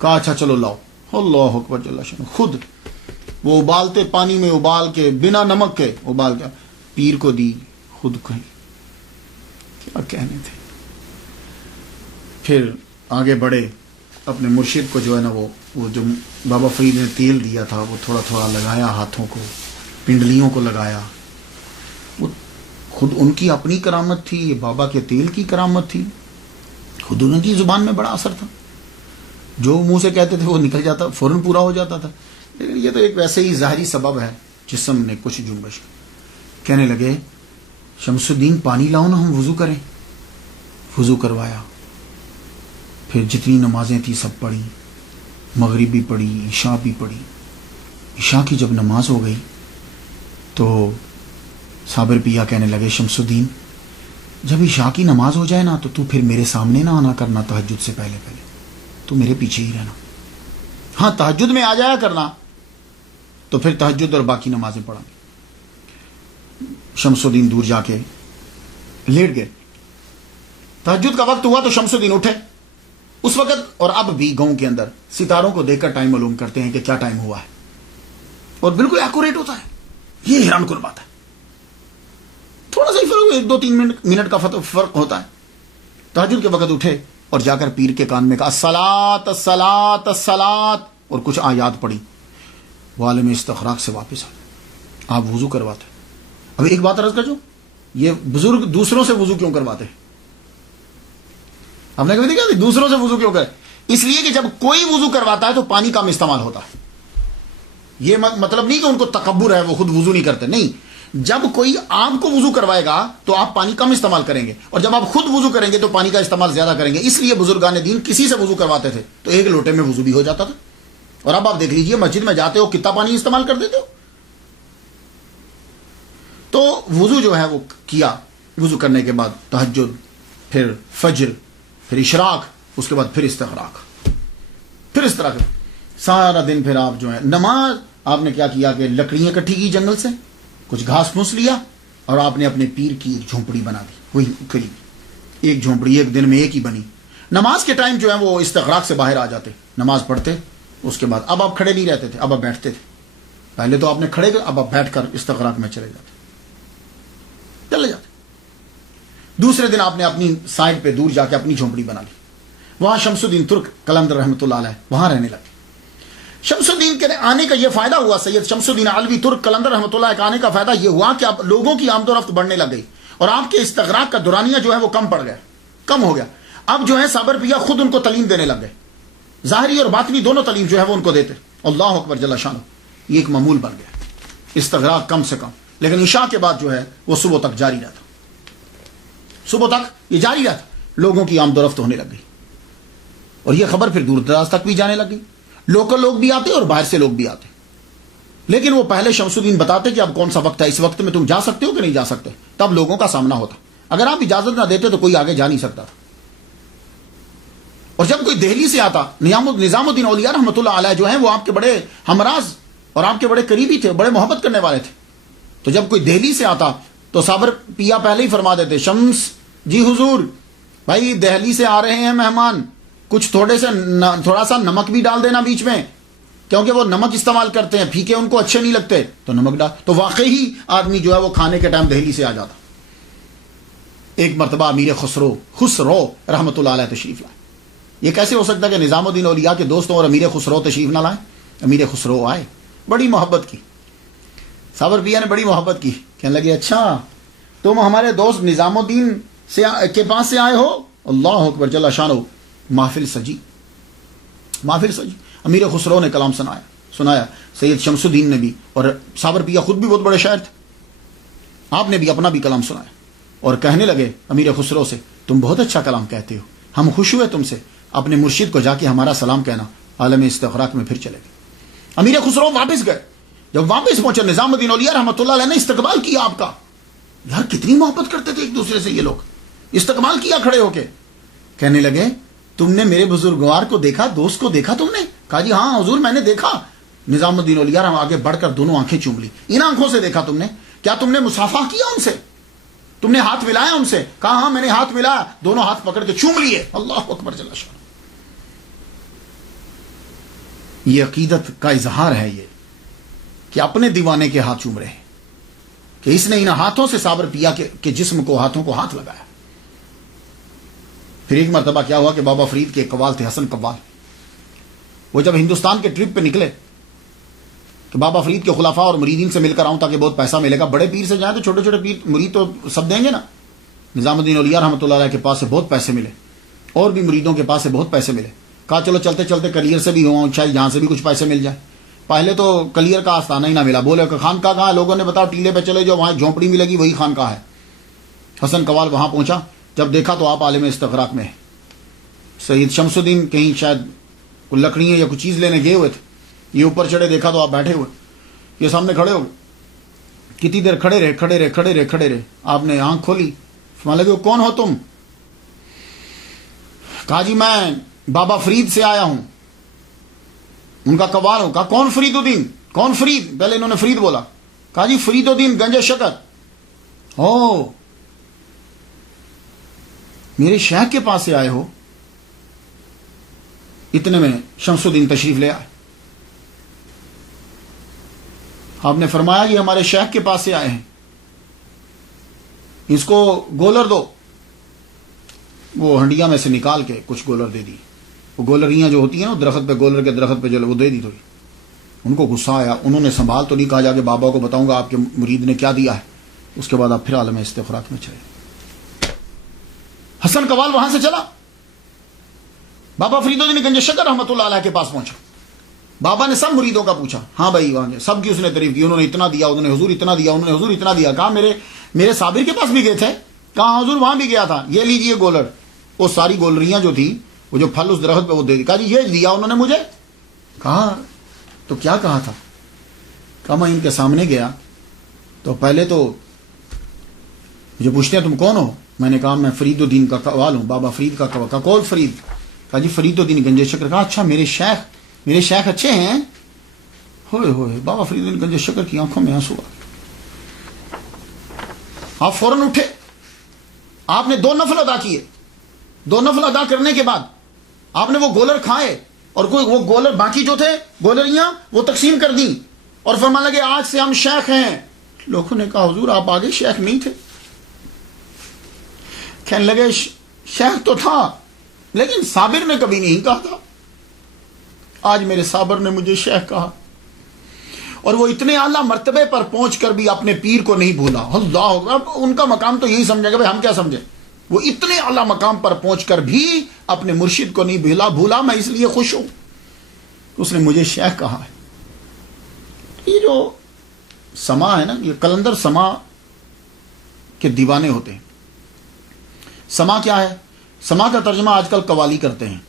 کہا اچھا چلو لاؤ. اللہ اکبر جل شانہ. خود وہ ابالتے پانی میں ابال کے بنا نمک کے ابال کے پیر کو دی، خود کہیں کیا کہنے تھے. پھر آگے بڑھے، اپنے مرشد کو جو ہے نا وہ جو بابا فرید نے تیل دیا تھا وہ تھوڑا تھوڑا لگایا، ہاتھوں کو، پنڈلیوں کو لگایا. وہ خود ان کی اپنی کرامت تھی، یہ بابا کے تیل کی کرامت تھی. خود ان کی زبان میں بڑا اثر تھا، جو منہ سے کہتے تھے وہ نکل جاتا، فوراً پورا ہو جاتا تھا. لیکن یہ تو ایک ویسے ہی ظاہری سبب ہے، جسم نے کچھ جنبش. کہنے لگے شمس الدین پانی لاؤ نا، ہم وضو کریں. وضو کروایا، پھر جتنی نمازیں تھیں سب پڑھی، مغرب بھی پڑھی، عشاء بھی پڑھی. عشاء کی جب نماز ہو گئی تو صابر پیا کہنے لگے شمس الدین جب عشاء کی نماز ہو جائے نا تو پھر میرے سامنے نہ آنا کرنا، تہجد سے پہلے تو میرے پیچھے ہی رہنا. ہاں تہجد میں آ جایا کرنا، تو پھر تہجد اور باقی نمازیں پڑھا. شمس الدین دور جا کے لیٹ گئے. تہجد کا وقت ہوا تو شمس الدین اٹھے. اس وقت اور اب بھی گاؤں کے اندر ستاروں کو دیکھ کر ٹائم معلوم کرتے ہیں کہ کیا ٹائم ہوا ہے، اور بالکل ایکوریٹ ہوتا ہے. یہ حیران کن بات ہے. تھوڑا سا ہی فرق، 1-2-3 منٹ کا فرق ہوتا ہے. تہجد کے وقت اٹھے اور جا کر پیر کے کان میں کہا الصلاۃ الصلاۃ الصلاۃ، اور کچھ آیات پڑھی. وہ عالم استخراق سے واپس آ، آپ وضو کرواتے. اب ایک بات عرض کر، جو یہ بزرگ دوسروں سے وضو کیوں کرواتے؟ آپ نے کبھی دیکھا دوسروں سے وضو کیوں کرے؟ اس لیے کہ جب کوئی وضو کرواتا ہے تو پانی کم استعمال ہوتا ہے. یہ مطلب نہیں کہ ان کو تکبر ہے، وہ خود وضو نہیں کرتے، نہیں. جب کوئی آپ کو وضو کروائے گا تو آپ پانی کم استعمال کریں گے، اور جب آپ خود وضو کریں گے تو پانی کا استعمال زیادہ کریں گے. اس لیے بزرگان دین کسی سے وضو کرواتے تھے تو ایک لوٹے میں وضو بھی ہو جاتا تھا. اور اب آپ دیکھ لیجئے مسجد میں جاتے ہو کتنا پانی استعمال کر دیتے ہو. تو وضو جو ہے وہ کیا. وضو کرنے کے بعد تہجد، پھر فجر، پھر اشراق، اس کے بعد پھر استغراق. پھر اس طرح سارا دن پھر آپ جو ہے نماز. آپ نے کیا کیا کہ لکڑیاں اکٹھی کی جنگل سے، کچھ گھاس پھوس لیا، اور آپ نے اپنے پیر کی ایک جھونپڑی بنا دی. وہی قریب ایک جھونپڑی ایک دن میں ایک ہی بنی. نماز کے ٹائم جو ہے وہ استغراق سے باہر آ جاتے، نماز پڑھتے. اس کے بعد اب آپ کھڑے نہیں رہتے تھے، اب آپ بیٹھتے تھے. پہلے تو آپ نے کھڑے گئے، اب آپ بیٹھ کر استغراق میں چلے جاتے. دوسرے دن آپ نے اپنی سائڈ پہ دور جا کے اپنی جھونپڑی بنا لی. وہاں شمس الدین ترک قلندر رحمۃ اللہ علیہ وہاں رہنے لگے. شمس الدین کے آنے کا یہ فائدہ ہوا، سید شمس الدین علوی ترک قلندر رحمۃ اللہ کے آنے کا فائدہ یہ ہوا کہ اب لوگوں کی آمد و رفت بڑھنے لگ گئی، اور آپ کے استغراق کا دورانیہ جو ہے وہ کم پڑ گیا، کم ہو گیا. اب جو ہے صابر پیا خود ان کو تعلیم دینے لگ گئے، ظاہری اور باطنی دونوں تعلیم جو ہے وہ ان کو دیتے. اللہ اکبر جل شانہ. یہ ایک معمول بن گیا، استغراق کم سے کم. لیکن عشاء کے بعد جو ہے وہ صبح تک جاری رہتا، صبح تک یہ جاری رہتا. لوگوں کی آمد و رفت ہونے لگ گئی، اور یہ خبر پھر دور دراز تک بھی جانے لگ گئی. لوکل لوگ بھی آتے اور باہر سے لوگ بھی آتے. لیکن وہ پہلے شمس الدین بتاتے کہ اب کون سا وقت ہے، اس وقت میں تم جا سکتے ہو کہ نہیں جا سکتے. تب لوگوں کا سامنا ہوتا. اگر آپ اجازت نہ دیتے تو کوئی آگے جا نہیں سکتا تھا. اور جب کوئی دہلی سے آتا، نظام الدین اولیاء رحمۃ اللہ علیہ جو ہیں وہ آپ کے بڑے ہمراز اور آپ کے بڑے قریبی تھے، بڑے محبت کرنے والے تھے. تو جب کوئی دہلی سے آتا تو صابر پیا پہلے ہی فرما دیتے شمس جی حضور بھائی دہلی سے آ رہے ہیں مہمان، کچھ تھوڑا سا نمک بھی ڈال دینا بیچ میں، کیونکہ وہ نمک استعمال کرتے ہیں، پھیکے ان کو اچھے نہیں لگتے، تو نمک ڈال. تو واقعی آدمی جو ہے وہ کھانے کے ٹائم دہلی سے آ جاتا. ایک مرتبہ امیر خسرو رحمۃ اللہ علیہ تشریف لائے. یہ کیسے ہو سکتا ہے کہ نظام الدین اولیاء کے دوستوں اور امیر خسرو تشریف نہ لائیں؟ امیر خسرو آئے، بڑی محبت کی. صابر پیا نے بڑی محبت کی. کہنے لگے اچھا تم ہمارے دوست نظام الدین کے پاس سے آئے ہو؟ اللہ اکبر جل شانہ. محفل سجی. امیر خسرو نے کلام سنایا. سید شمس الدین نے بھی، اور صابر پیا خود بھی بہت بڑے شاعر تھے، آپ نے بھی اپنا بھی کلام سنایا. اور کہنے لگے امیر خسرو سے تم بہت اچھا کلام کہتے ہو، ہم خوش ہوئے تم سے، اپنے مرشد کو جا کے ہمارا سلام کہنا. عالم استغراق میں پھر چلے گئے. امیر خسرو واپس گئے. جب واپس پہنچے نظام الدین اولیاء رحمۃ اللہ علیہ نے استقبال کیا آپ کا. یار کتنی محبت کرتے تھے ایک دوسرے سے یہ لوگ. استقبال کیا کھڑے ہو کے. کہنے لگے تم نے میرے بزرگوار کو دیکھا، دوست کو دیکھا تم نے؟ کہا جی ہاں حضور میں نے دیکھا. نظام الدین اولیاء آگے بڑھ کر دونوں آنکھیں چوم لی. ان آنکھوں سے دیکھا تم نے؟ کیا تم نے مصافحہ کیا ان سے؟ تم نے ہاتھ ملایا ان سے؟ کہا ہاں میں نے ہاتھ ملایا، دونوں ہاتھ پکڑ کے چوم لیے. اللہ اکبر جل شانہ. یہ عقیدت کا اظہار ہے یہ کہ اپنے دیوانے کے ہاتھ چوم رہے ہیں کہ اس نے ان ہاتھوں سے صابر پیا کہ جسم کو ہاتھوں کو ہاتھ لگایا. پھر ایک مرتبہ کیا ہوا کہ بابا فرید کے قوال تھے، حسن قوال. وہ جب ہندوستان کے ٹرپ پہ نکلے کہ بابا فرید کے خلفاء اور مریدین سے مل کر آؤں تاکہ بہت پیسہ ملے گا. بڑے پیر سے جائیں تو چھوٹے چھوٹے پیر مرید تو سب دیں گے نا. نظام الدین اولیاء رحمۃ اللہ علیہ کے پاس سے بہت پیسے ملے، اور بھی مریدوں کے پاس سے بہت پیسے ملے. کہا چلو چلتے چلتے کلیئر سے بھی ہوں، شاید یہاں سے بھی کچھ پیسے مل جائیں. پہلے تو کلیئر کا آستانہ ہی نہ ملا. بولے کہ خانقاہ کہاں؟ لوگوں نے بتاؤ ٹیلے پہ چلے جو وہاں جھونپڑی ملے گی وہی خانقاہ ہے. حسن قوال وہاں پہنچا، جب دیکھا تو آپ عالم استغراق میں ہے. سید شمس الدین کہیں شاید کوئی لکڑیاں یا کچھ چیز لینے گئے ہوئے تھے. یہ اوپر چڑھے، دیکھا تو آپ بیٹھے ہوئے، یہ سامنے کھڑے ہو. کتنی دیر کھڑے رہے. آپ نے آنکھ کھولی، فرمانے لگے کون ہو تم؟ کہا جی میں بابا فرید سے آیا ہوں، ان کا قوال ہوں. کہا کون فرید الدین؟ کون فرید؟ پہلے انہوں نے فرید بولا. کہا جی فرید الدین گنج شکر. او میرے شیخ کے پاس سے آئے ہو؟ اتنے میں شمس الدین تشریف لے آئے. آپ نے فرمایا یہ ہمارے شیخ کے پاس سے آئے ہیں، اس کو گولر دو. وہ ہنڈیا میں سے نکال کے کچھ گولر دے دی. وہ گولریاں جو ہوتی ہیں نا درخت پہ، گولر کے درخت پہ جو وہ دے دی تھوڑی. ان کو غصہ آیا، انہوں نے سنبھال تو نہیں کہا جا کے بابا کو بتاؤں گا آپ کے مرید نے کیا دیا ہے. اس کے بعد آپ پھر عالم استغراق میں چلے. حسن قوال وہاں سے چلا، بابا فرید الدین گنج شکر رحمۃ اللہ علیہ کے پاس پہنچا. بابا نے سب مریدوں کا پوچھا. ہاں بھائی وہاں سب کی اس نے تعریف کی. انہوں نے اتنا دیا، انہوں نے حضور اتنا دیا، انہوں نے حضور اتنا دیا. کہا میرے صابر کے پاس بھی گئے تھے؟ کہا حضور وہاں بھی گیا تھا. یہ لیجئے گولر. وہ ساری گولریاں جو تھی، وہ جو پھل اس درخت پہ وہ دے دی. کہا جی یہ دیا انہوں نے مجھے. کہا تو کیا کہا تھا؟ کہا میں ان کے سامنے گیا تو پہلے تو مجھے پوچھتے ہیں تم کون ہو؟ میں نے کہا میں فرید الدین کا قوال ہوں، بابا فرید کا قوال. کہا کون فرید؟ کہا جی فرید الدین گنج شکر. کہا اچھا میرے شیخ اچھے ہیں؟ ہوئے ہوئے بابا فرید الدین گنج شکر کی آنکھوں میں آنسو آ گئے. آپ فوراً اٹھے، آپ نے 2 نفل ادا کیے. 2 نفل ادا کرنے کے بعد آپ نے وہ گولر کھائے، اور وہ گولر باقی جو تھے گولریاں وہ تقسیم کر دی، اور فرمانے لگے آج سے ہم شیخ ہیں. لوگوں نے کہا حضور آپ آگے شیخ نہیں تھے. کہنے لگے شیخ تو تھا لیکن صابر نے کبھی نہیں کہا تھا. آج میرے صابر نے مجھے شیخ کہا، اور وہ اتنے اعلیٰ مرتبے پر پہنچ کر بھی اپنے پیر کو نہیں بھولا. اللہ، ان کا مقام تو یہی سمجھے گا بھائی ہم کیا سمجھے. وہ اتنے اعلیٰ مقام پر پہنچ کر بھی اپنے مرشد کو نہیں بھولا. میں اس لیے خوش ہوں اس نے مجھے شیخ کہا ہے. یہ جو سما ہے نا، یہ قلندر سما کے دیوانے ہوتے ہیں. سما کیا ہے؟ سما کا ترجمہ آج کل قوالی کرتے ہیں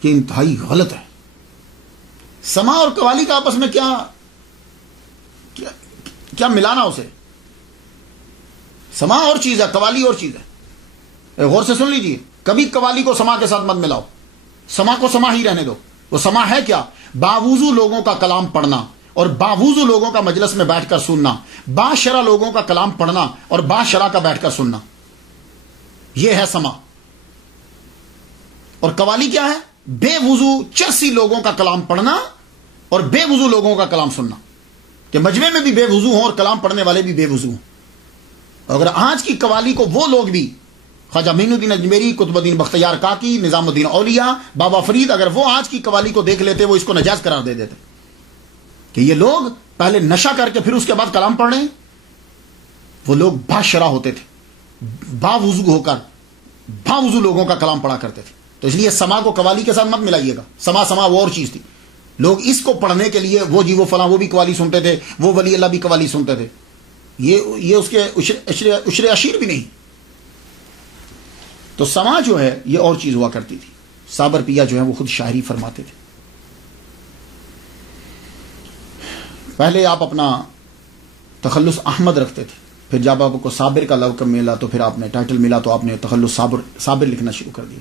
کہ انتہائی غلط ہے. سما اور قوالی کا آپس میں کیا ملانا اسے؟ سما اور چیز ہے، قوالی اور چیز ہے. غور سے سن لیجئے، کبھی قوالی کو سما کے ساتھ مت ملاؤ. سما کو سما ہی رہنے دو. وہ سما ہے کیا؟ باوضو لوگوں کا کلام پڑھنا اور باوضو لوگوں کا مجلس میں بیٹھ کر سننا، باشرع لوگوں کا کلام پڑھنا اور باشرع کا بیٹھ کر سننا، یہ ہے سما. اور قوالی کیا ہے؟ بے وضو چرسی لوگوں کا کلام پڑھنا اور بے وضو لوگوں کا کلام سننا، کہ مجمع میں بھی بے وضو ہوں اور کلام پڑھنے والے بھی بے وضو ہوں. اگر آج کی قوالی کو وہ لوگ بھی، خواجہ معین الدین اجمیری، قطب الدین بختیار کاکی، نظام الدین اولیاء، بابا فرید، اگر وہ آج کی قوالی کو دیکھ لیتے وہ اس کو ناجائز قرار دے دیتے کہ یہ لوگ پہلے نشہ کر کے پھر اس کے بعد کلام پڑھ رہے ہیں. وہ لوگ باشرع ہوتے تھے، باوضو ہو کر باوضو لوگوں کا کلام پڑھا کرتے تھے. تو اس لیے سما کو قوالی کے ساتھ مت ملائیے گا. سما وہ اور چیز تھی. لوگ اس کو پڑھنے کے لیے وہ فلاں وہ بھی قوالی سنتے تھے، وہ ولی اللہ بھی قوالی سنتے تھے. یہ اس کے عشر عشیر بھی نہیں. تو سما جو ہے یہ اور چیز ہوا کرتی تھی. صابر پیا جو ہے وہ خود شاعری فرماتے تھے. پہلے آپ اپنا تخلص احمد رکھتے تھے، پھر جب آپ کو صابر کا لقب ملا تو پھر آپ نے ٹائٹل ملا تو آپ نے تخلص صابر لکھنا شروع کر دیا.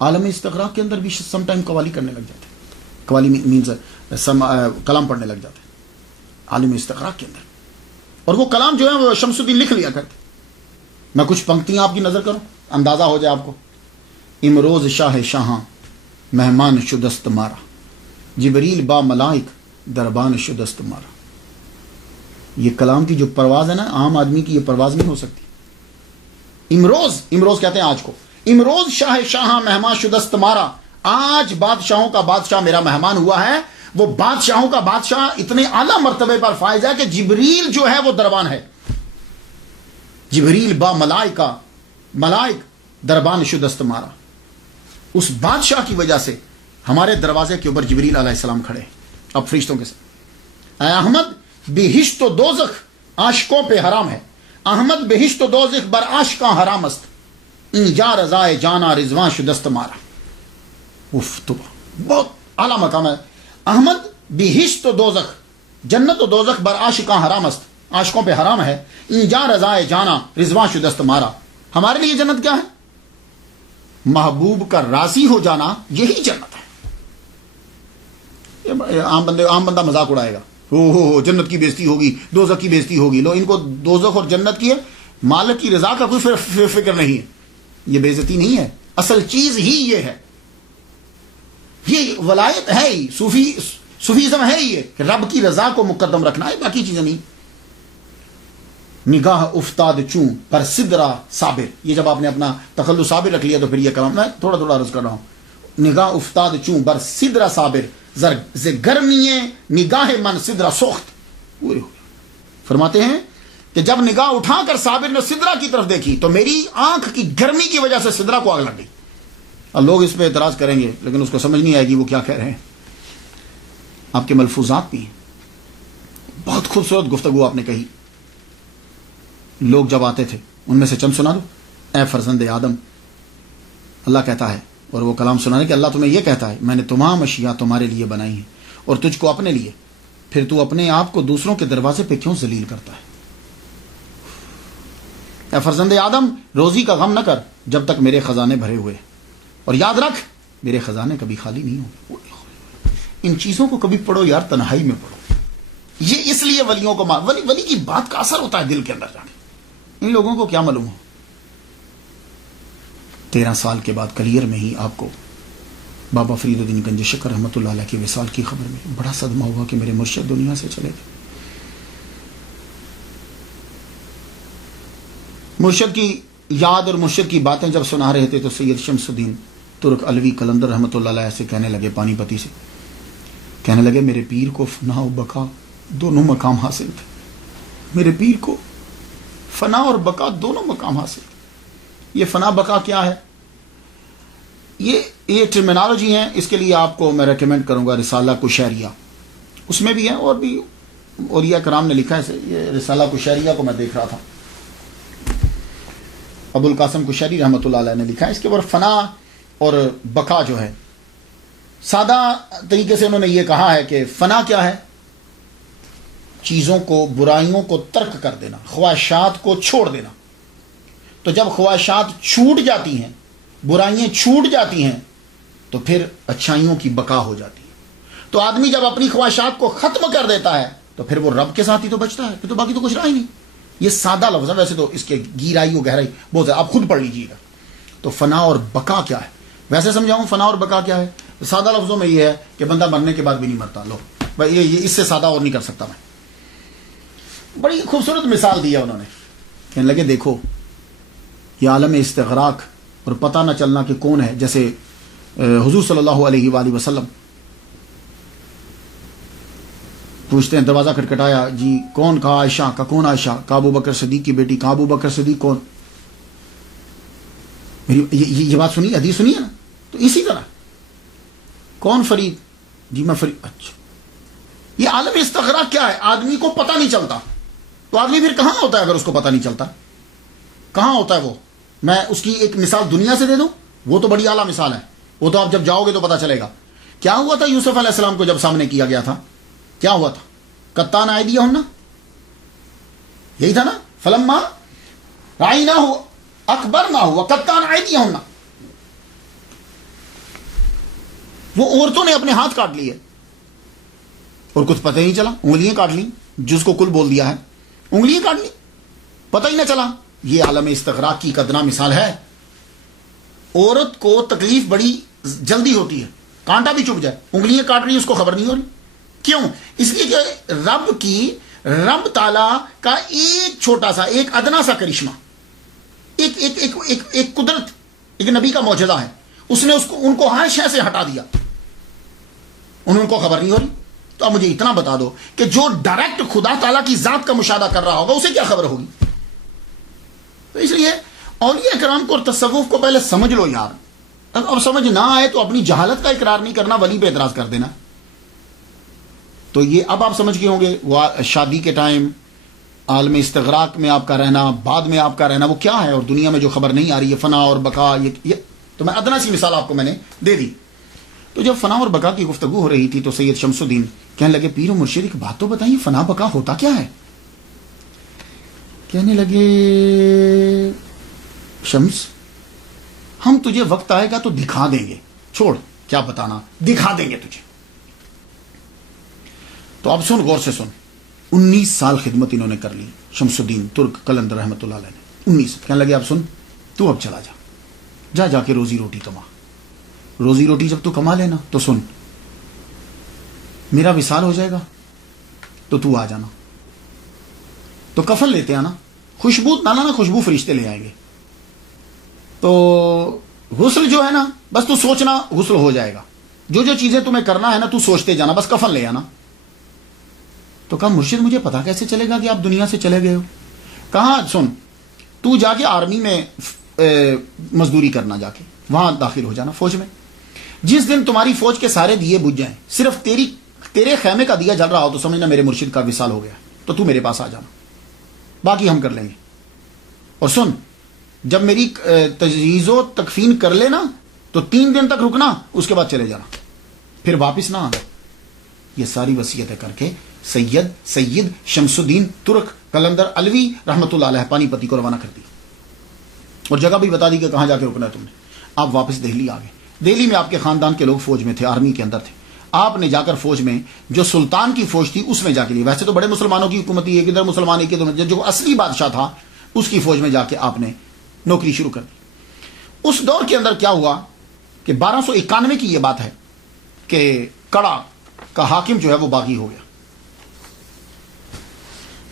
عالم استغراق کے اندر بھی سم ٹائم قوالی کرنے لگ جاتے، قوالی مینز کلام پڑھنے لگ جاتے عالم استغراق کے اندر. اور وہ کلام جو ہے وہ شمس الدین لکھ لیا کرتے. میں کچھ پنکتیاں آپ کی نظر کروں، اندازہ ہو جائے آپ کو. امروز شاہ شاہاں مہمان شدست مارا، جبریل با ملائک دربان شدست مارا. یہ کلام کی جو پرواز ہے نا، عام آدمی کی یہ پرواز نہیں ہو سکتی. امروز کہتے ہیں آج کو. امروز شاہ شاہاں مہمان شدست مارا، آج بادشاہوں کا بادشاہ میرا مہمان ہوا ہے. وہ بادشاہوں کا بادشاہ اتنے اعلیٰ مرتبے پر فائز ہے کہ جبریل جو ہے وہ دربان ہے. جبریل با ملائک دربان شدست مارا. اس بادشاہ کی وجہ سے ہمارے دروازے کے اوپر جبریل علیہ السلام کھڑے ہیں اب فرشتوں کے ساتھ. اے احمد بہشت و دوزخ عاشقوں پہ حرام ہے. احمد بہشت و دوزخ بر عاشقاں حرام است. اینجا رضائے جانا رضوان شدست مارا. تو بہت اعلیٰ مقام ہے. احمد بہشت و دوزخ، جنت و دوزخ بر عاشقاں حرام است، عاشقوں پہ حرام ہے. اینجا رضائے جانا رضوان شدست مارا. ہمارے لیے جنت کیا ہے؟ محبوب کا راضی ہو جانا، یہی جنت ہے. عام بندہ مذاق اڑائے گا، ہو جنت کی بےزتی ہوگی، دوزخ کی بےزتی ہوگی. لو ان کو دوزخ اور جنت کی ہے، مالک کی رضا کا کوئی فکر نہیں ہے. یہ بےزتی نہیں ہے، اصل چیز ہی یہ ہے. یہ ولایت ہے ہی، صوفیزم ہے یہ کہ رب کی رضا کو مقدم رکھنا ہے، باقی چیزیں نہیں. نگاہ افتاد چوں پر سدرا صابر. یہ جب آپ نے اپنا تخلص صابر رکھ لیا تو پھر یہ کلام میں تھوڑا عرض کر رہا ہوں. نگاہ افتاد چوں بر سدرا صابر ز گرمی نگاہ من سدرا سوخت. فرماتے ہیں کہ جب نگاہ اٹھا کر صابر نے سدرا کی طرف دیکھی تو میری آنکھ کی گرمی کی وجہ سے سدرا کو آگ لگ گئی. اب لوگ اس پہ اعتراض کریں گے لیکن اس کو سمجھ نہیں آئے گی وہ کیا کہہ رہے ہیں. آپ کے ملفوظات بھی ہیں. بہت خوبصورت گفتگو آپ نے کہی. لوگ جب آتے تھے ان میں سے چند سنا دو. اے فرزند آدم، اللہ کہتا ہے اور وہ کلام سنانے کہ اللہ تمہیں یہ کہتا ہے میں نے تمام اشیاء تمہارے لیے بنائی ہیں اور تجھ کو اپنے لیے، پھر تو اپنے آپ کو دوسروں کے دروازے پہ کیوں ذلیل کرتا ہے. اے فرزند آدم، روزی کا غم نہ کر جب تک میرے خزانے بھرے ہوئے، اور یاد رکھ میرے خزانے کبھی خالی نہیں ہوں. ان چیزوں کو کبھی پڑھو یار، تنہائی میں پڑھو. یہ اس لیے ولیوں کو ولی کی بات کا اثر ہوتا ہے دل کے اندر جانے. ان لوگوں کو کیا معلوم ہو. 13 سال کے بعد کلیئر میں ہی آپ کو بابا فرید الدین گنج شکر رحمۃ اللہ علیہ کی وصال کی خبر میں بڑا صدمہ ہوا کہ میرے مرشد دنیا سے چلے گئے. مرشد کی یاد اور مرشد کی باتیں جب سنا رہے تھے تو سید شمس الدین ترک علوی قلندر رحمۃ اللہ علیہ سے کہنے لگے، پانی پتی سے کہنے لگے میرے پیر کو فنا و بقا دونوں مقام حاصل تھے. میرے پیر کو فنا اور بقا دونوں مقام حاصل. یہ فنا بقا کیا ہے؟ یہ ٹرمینالوجی ہیں. اس کے لیے آپ کو میں ریکمینڈ کروں گا رسالہ کشیریہ، اس میں بھی ہے اور بھی اولیاء کرام نے لکھا ہے. یہ رسالہ کشیریہ کو میں دیکھ رہا تھا، ابو القاسم کشیری رحمۃ اللہ علیہ نے لکھا ہے. اس کے اوپر فنا اور بقا جو ہے، سادہ طریقے سے انہوں نے یہ کہا ہے کہ فنا کیا ہے؟ چیزوں کو، برائیوں کو ترک کر دینا، خواہشات کو چھوڑ دینا. تو جب خواہشات چھوٹ جاتی ہیں، برائیاں چھوٹ جاتی ہیں تو پھر اچھائیوں کی بقا ہو جاتی ہے. تو آدمی جب اپنی خواہشات کو ختم کر دیتا ہے تو پھر وہ رب کے ساتھ ہی تو بچتا ہے، پھر تو باقی تو کچھ رہا ہی نہیں. یہ سادہ لفظ ہے، ویسے تو اس کے گہرائی و گہرائی بہت ہے، آپ خود پڑھ لیجیے گا. تو فنا اور بقا کیا ہے؟ ویسے سمجھاؤں فنا اور بقا کیا ہے؟ سادہ لفظوں میں یہ ہے کہ بندہ مرنے کے بعد بھی نہیں مرتا. لو بھائی یہ اس سے سادہ اور نہیں کر سکتا میں. بڑی خوبصورت مثال دی ہے انہوں نے. کہنے لگے دیکھو یہ عالم استغراق اور پتہ نہ چلنا کہ کون ہے. جیسے حضور صلی اللہ علیہ وآلہ وسلم پوچھتے ہیں، دروازہ کھٹکھٹایا، جی کون؟ کہا عائشہ. کا کون عائشہ؟ کہا ابو بکر صدیق کی بیٹی. کہا ابو بکر صدیق کون؟ یہ بات سنی، حدیث سنی ہے نا. تو اسی طرح کون فرید؟ جی میں فرید. اچھا یہ عالم استغراق کیا ہے؟ آدمی کو پتہ نہیں چلتا. تو آدمی پھر کہاں ہوتا ہے اگر اس کو پتہ نہیں چلتا؟ کہاں ہوتا ہے وہ؟ میں اس کی ایک مثال دنیا سے دے دوں، وہ تو بڑی اعلیٰ مثال ہے، وہ تو آپ جب جاؤ گے تو پتہ چلے گا. کیا ہوا تھا یوسف علیہ السلام کو جب سامنے کیا گیا تھا؟ کیا ہوا تھا؟ قطان ایدیہن، یہی تھا نا. فلما رأیناہ اکبرناہ وقطان ایدیہن. وہ عورتوں نے اپنے ہاتھ کاٹ لیے اور کچھ پتہ ہی نہیں چلا. انگلیاں کاٹ لی، جس کو کل بول دیا ہے، انگلیاں کاٹ لی، پتہ ہی نہ چلا. یہ عالم استغراق کی ادنا مثال ہے. عورت کو تکلیف بڑی جلدی ہوتی ہے, کانٹا بھی چپ جائے, انگلیاں کاٹ رہی ہیں, اس کو خبر نہیں ہو رہی. کیوں؟ اس لیے کہ رب تعالی کا ایک چھوٹا سا, ایک ادنا سا کرشمہ, ایک قدرت, ایک نبی کا معجزہ ہے, اس نے ان کو ہر شے سے ہٹا دیا, ان کو خبر نہیں ہو رہی. تو اب مجھے اتنا بتا دو کہ جو ڈائریکٹ خدا تعالیٰ کی ذات کا مشاہدہ کر رہا ہوگا اسے کیا خبر ہوگی؟ تو اس لیے اولیاء کرام کو اور تصوف کو پہلے سمجھ لو یار. اب سمجھ نہ آئے تو اپنی جہالت کا اقرار نہیں کرنا, ولی پہ اعتراض کر دینا. تو یہ اب آپ سمجھ گئے ہوں گے وہ شادی کے ٹائم عالم استغراق میں آپ کا رہنا, بعد میں آپ کا رہنا, وہ کیا ہے, اور دنیا میں جو خبر نہیں آ رہی ہے, فنا اور بقا. یہ تو میں ادنا سی مثال آپ کو میں نے دے دی. تو جب فنا اور بقا کی گفتگو ہو رہی تھی تو سید شمس الدین کہنے لگے, پیر و مرشد ایک بات تو بتائیے, فنا بقا ہوتا کیا ہے؟ کہنے لگے, شمس ہم تجھے وقت آئے گا تو دکھا دیں گے, چھوڑ کیا بتانا, دکھا دیں گے تجھے. تو اب سن, غور سے سن. 19 سال خدمت انہوں نے کر لی, شمس الدین ترک قلندر رحمۃ اللہ علیہ نے 19. کہنے لگے اب سن, تو اب چلا جا کے روزی روٹی کما. روزی روٹی جب تو کما لینا تو سن, میرا وصال ہو جائے گا تو آ جانا. تو کفن لیتے آنا, خوشبو نہ لانا, خوشبو فرشتے لے آئیں گے. تو غسل جو ہے نا, بس تو سوچنا غسل ہو جائے گا. جو چیزیں تمہیں کرنا ہے نا تو سوچتے جانا, بس کفن لے آنا. تو کہا مرشد مجھے پتا کیسے چلے گا کہ آپ دنیا سے چلے گئے ہو؟ کہاں سن, تو جا کے آرمی میں مزدوری کرنا, جا کے وہاں داخل ہو جانا فوج میں. جس دن تمہاری فوج کے سارے دیے بجھ جائیں, صرف تیرے خیمے کا دیا جل رہا ہو تو سمجھنا میرے مرشد کا وصال ہو گیا, تو میرے پاس آ جانا, باقی ہم کر لیں گے. اور سن, جب میری تجہیز و تکفین کر لینا تو 3 دن تک رکنا, اس کے بعد چلے جانا, پھر واپس نہ آنا. یہ ساری وصیتیں کر کے سید شمس الدین ترک قلندر علوی رحمۃ اللہ علیہ پانی پتی کو روانہ کر دی, اور جگہ بھی بتا دی کہ کہاں جا کے رکنا ہے تم نے. آپ واپس دہلی آ گئے. دہلی میں آپ کے خاندان کے لوگ فوج میں تھے, آرمی کے اندر تھے. آپ نے جا کر فوج میں, جو سلطان کی فوج تھی اس میں جا کے لی. ویسے تو بڑے مسلمانوں کی حکومت تھی, ایک ادھر مسلمان ایک ادھر, جو اصلی بادشاہ تھا اس کی فوج میں جا کے آپ نے نوکری شروع کر دی. اس دور کے اندر کیا ہوا کہ 1291 کی یہ بات ہے کہ کڑا کا حاکم جو ہے وہ باغی ہو گیا.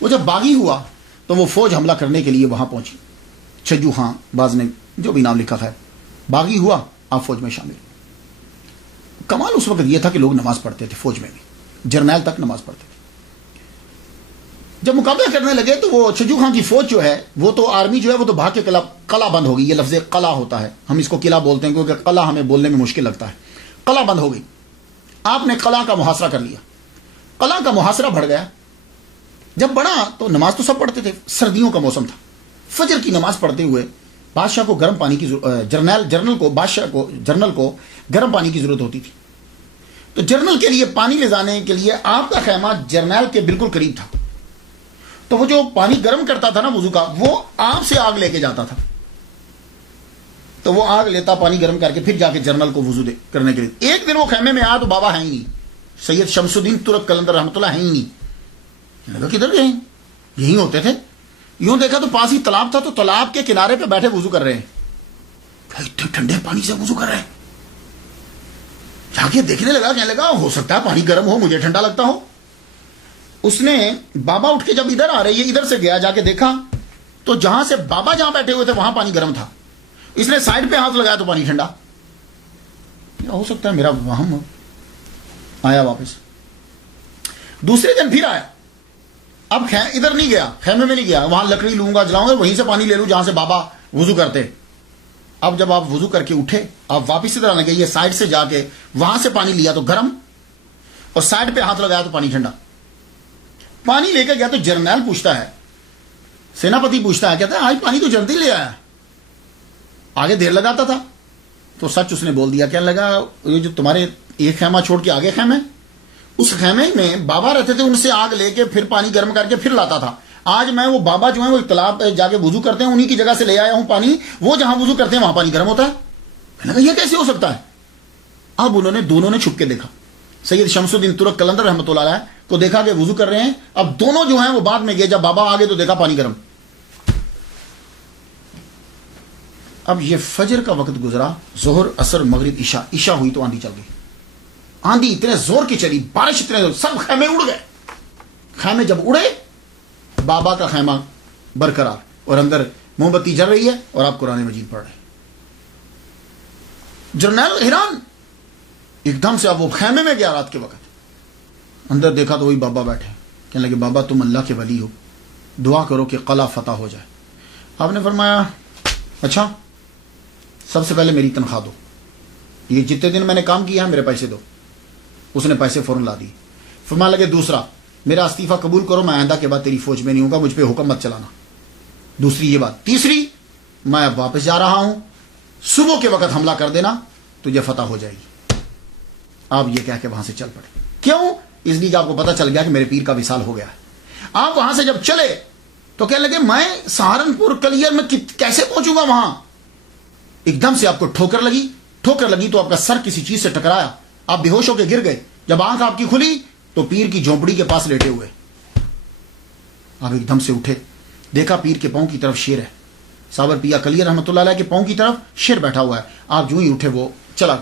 وہ جب باغی ہوا تو وہ فوج حملہ کرنے کے لیے وہاں پہنچی. چھجو خان باز نے جو بھی نام لکھا ہے, باغی ہوا, آپ فوج میں شامل. کمال اس وقت یہ تھا کہ لوگ نماز پڑھتے تھے فوج میں بھی, جرنیل تک نماز پڑھتے تھے. جب مقابلہ کرنے لگے تو وہ چھجو خان کی فوج جو ہے وہ تو آرمی جو ہے وہ تو بھاگ کے قلعہ بند ہو گئی. یہ لفظ قلعہ ہوتا ہے, ہم اس کو قلعہ بولتے ہیں کیونکہ قلعہ ہمیں بولنے میں مشکل لگتا ہے. قلعہ بند ہو گئی. آپ نے قلعہ کا محاصرہ کر لیا. قلعہ کا محاصرہ بڑھ گیا. جب بڑھا تو نماز تو سب پڑھتے تھے, سردیوں کا موسم تھا. فجر کی نماز پڑھتے ہوئے بادشاہ کو گرم پانی کی جرنل کو گرم پانی کی ضرورت ہوتی تھی. تو جرنل کے لیے پانی لے جانے کے لیے آپ کا خیمہ جرنیل کے بالکل قریب تھا. تو وہ جو پانی گرم کرتا تھا نا وضو کا, وہ آپ سے آگ لے کے جاتا تھا. تو وہ آگ لیتا, پانی گرم کر کے پھر جا کے جرنل کو وضو کرنے کے لیے. ایک دن وہ خیمے میں آیا تو بابا ہے ہی نہیں, سید شمس الدین ترک قلندر رحمۃ اللہ ہے ہی نہیں. لگا کدھر گئے, یہی ہوتے تھے. یوں دیکھا تو پاس ہی تالاب تھا, تو تالاب کے کنارے پہ بیٹھے وضو کر رہے ہیں. اتنے ٹھنڈے پانی سے وضو کر رہے ہیں. جا کے دیکھنے لگا, کہنے لگا ہو سکتا ہے پانی گرم ہو, مجھے ٹھنڈا لگتا ہو. اس نے بابا اٹھ کے جب ادھر آ رہے, یہ ادھر سے گیا, جا کے دیکھا تو جہاں سے بابا جہاں بیٹھے ہوئے تھے وہاں پانی گرم تھا. اس نے سائڈ پہ ہاتھ لگایا تو پانی ٹھنڈا. ہو سکتا ہے میرا وہم ہو. آیا واپس. دوسرے دن پھر آیا. اب ادھر نہیں گیا, خیمے میں نہیں گیا, وہاں لکڑی لوں گا, جلاؤں گا, وہیں سے پانی لے لوں جہاں سے بابا وضو کرتے. اب جب آپ وضو کر کے اٹھے, آپ واپس ادھر آنے گئے, یہ سائڈ سے جا کے وہاں سے پانی لیا تو گرم, اور سائڈ پہ ہاتھ لگایا تو پانی ٹھنڈا. پانی لے کے گیا تو جرنیل پوچھتا ہے, سیناپتی پوچھتا ہے, کہتا ہے آج پانی تو جلدی لے آیا, آگے دیر لگاتا تھا. تو سچ اس نے بول دیا. کہنے لگا یہ جو تمہارے ایک خیمہ چھوڑ کے آگے خیمے, اس خیمے میں بابا رہتے تھے, ان سے آگ لے کے پھر پانی گرم کر کے پھر لاتا تھا. آج میں وہ بابا جو ہیں وہ تالاب پہ جا کے وضو کرتے ہیں, انہی کی جگہ سے لے آیا ہوں پانی. وہ جہاں وضو کرتے ہیں وہاں پانی گرم ہوتا ہے. میں نے کہا یہ کیسے ہو سکتا ہے. اب انہوں نے دونوں نے چھپ کے دیکھا. سید شمس الدین ترک قلندر رحمۃ اللہ علیہ کو دیکھا کہ وضو کر رہے ہیں. اب دونوں جو ہیں وہ بعد میں گئے, جب بابا آگے تو دیکھا پانی گرم. اب یہ فجر کا وقت گزرا، ظہر عصر مغرب عشاء ہوئی تو آندھی چل گئی. آندھی اتنے زور کی چلی، بارش اتنے زور، سب خیمے اڑ گئے. خیمے جب اڑے، بابا کا خیمہ برقرار اور اندر موم بتی جل رہی ہے اور آپ قرآن مجید پڑھ رہے ہیں. جرنیل حیران، ایک دم سے اب وہ خیمے میں گیا رات کے وقت، اندر دیکھا تو وہی بابا بیٹھے. کہنے لگے بابا تم اللہ کے ولی ہو، دعا کرو کہ قلعہ فتح ہو جائے. آپ نے فرمایا اچھا سب سے پہلے میری تنخواہ دو، یہ جتنے دن میں نے کام کیا ہے میرے پیسے دو. اس نے پیسے فوراً لا دیے. فرمانے لگے دوسرا میرا استعفیٰ قبول کرو، میں آئندہ کے بعد تیری فوج میں نہیں ہوں گا، مجھ پہ حکم مت چلانا. دوسری یہ بات. تیسری میں اب واپس جا رہا ہوں، صبح کے وقت حملہ کر دینا، تجھے فتح ہو جائے گی. آپ یہ کہہ کے وہاں سے چل پڑے. کیوں؟ اس لیے کہ آپ کو پتا چل گیا کہ میرے پیر کا وصال ہو گیا ہے. آپ وہاں سے جب چلے تو کہنے لگے میں سہارنپور کلیئر میں کیسے پہنچوں گا وہاں. ایک دم سے آپ کو ٹھوکر لگی تو آپ کا سر کسی چیز سے ٹکرایا، آپ بے ہوش ہو کے گر گئے. جب آنکھ آپ کی کھلی تو پیر کی جھونپڑی کے پاس لیٹے ہوئے. آپ ایک دم سے اٹھے، دیکھا پیر کے پاؤں کی طرف شیر ہے. صابر پیا کلیئر رحمۃ اللہ علیہ کے پاؤں کی طرف شیر بیٹھا ہوا ہے. آپ جو ہی اٹھے وہ چلا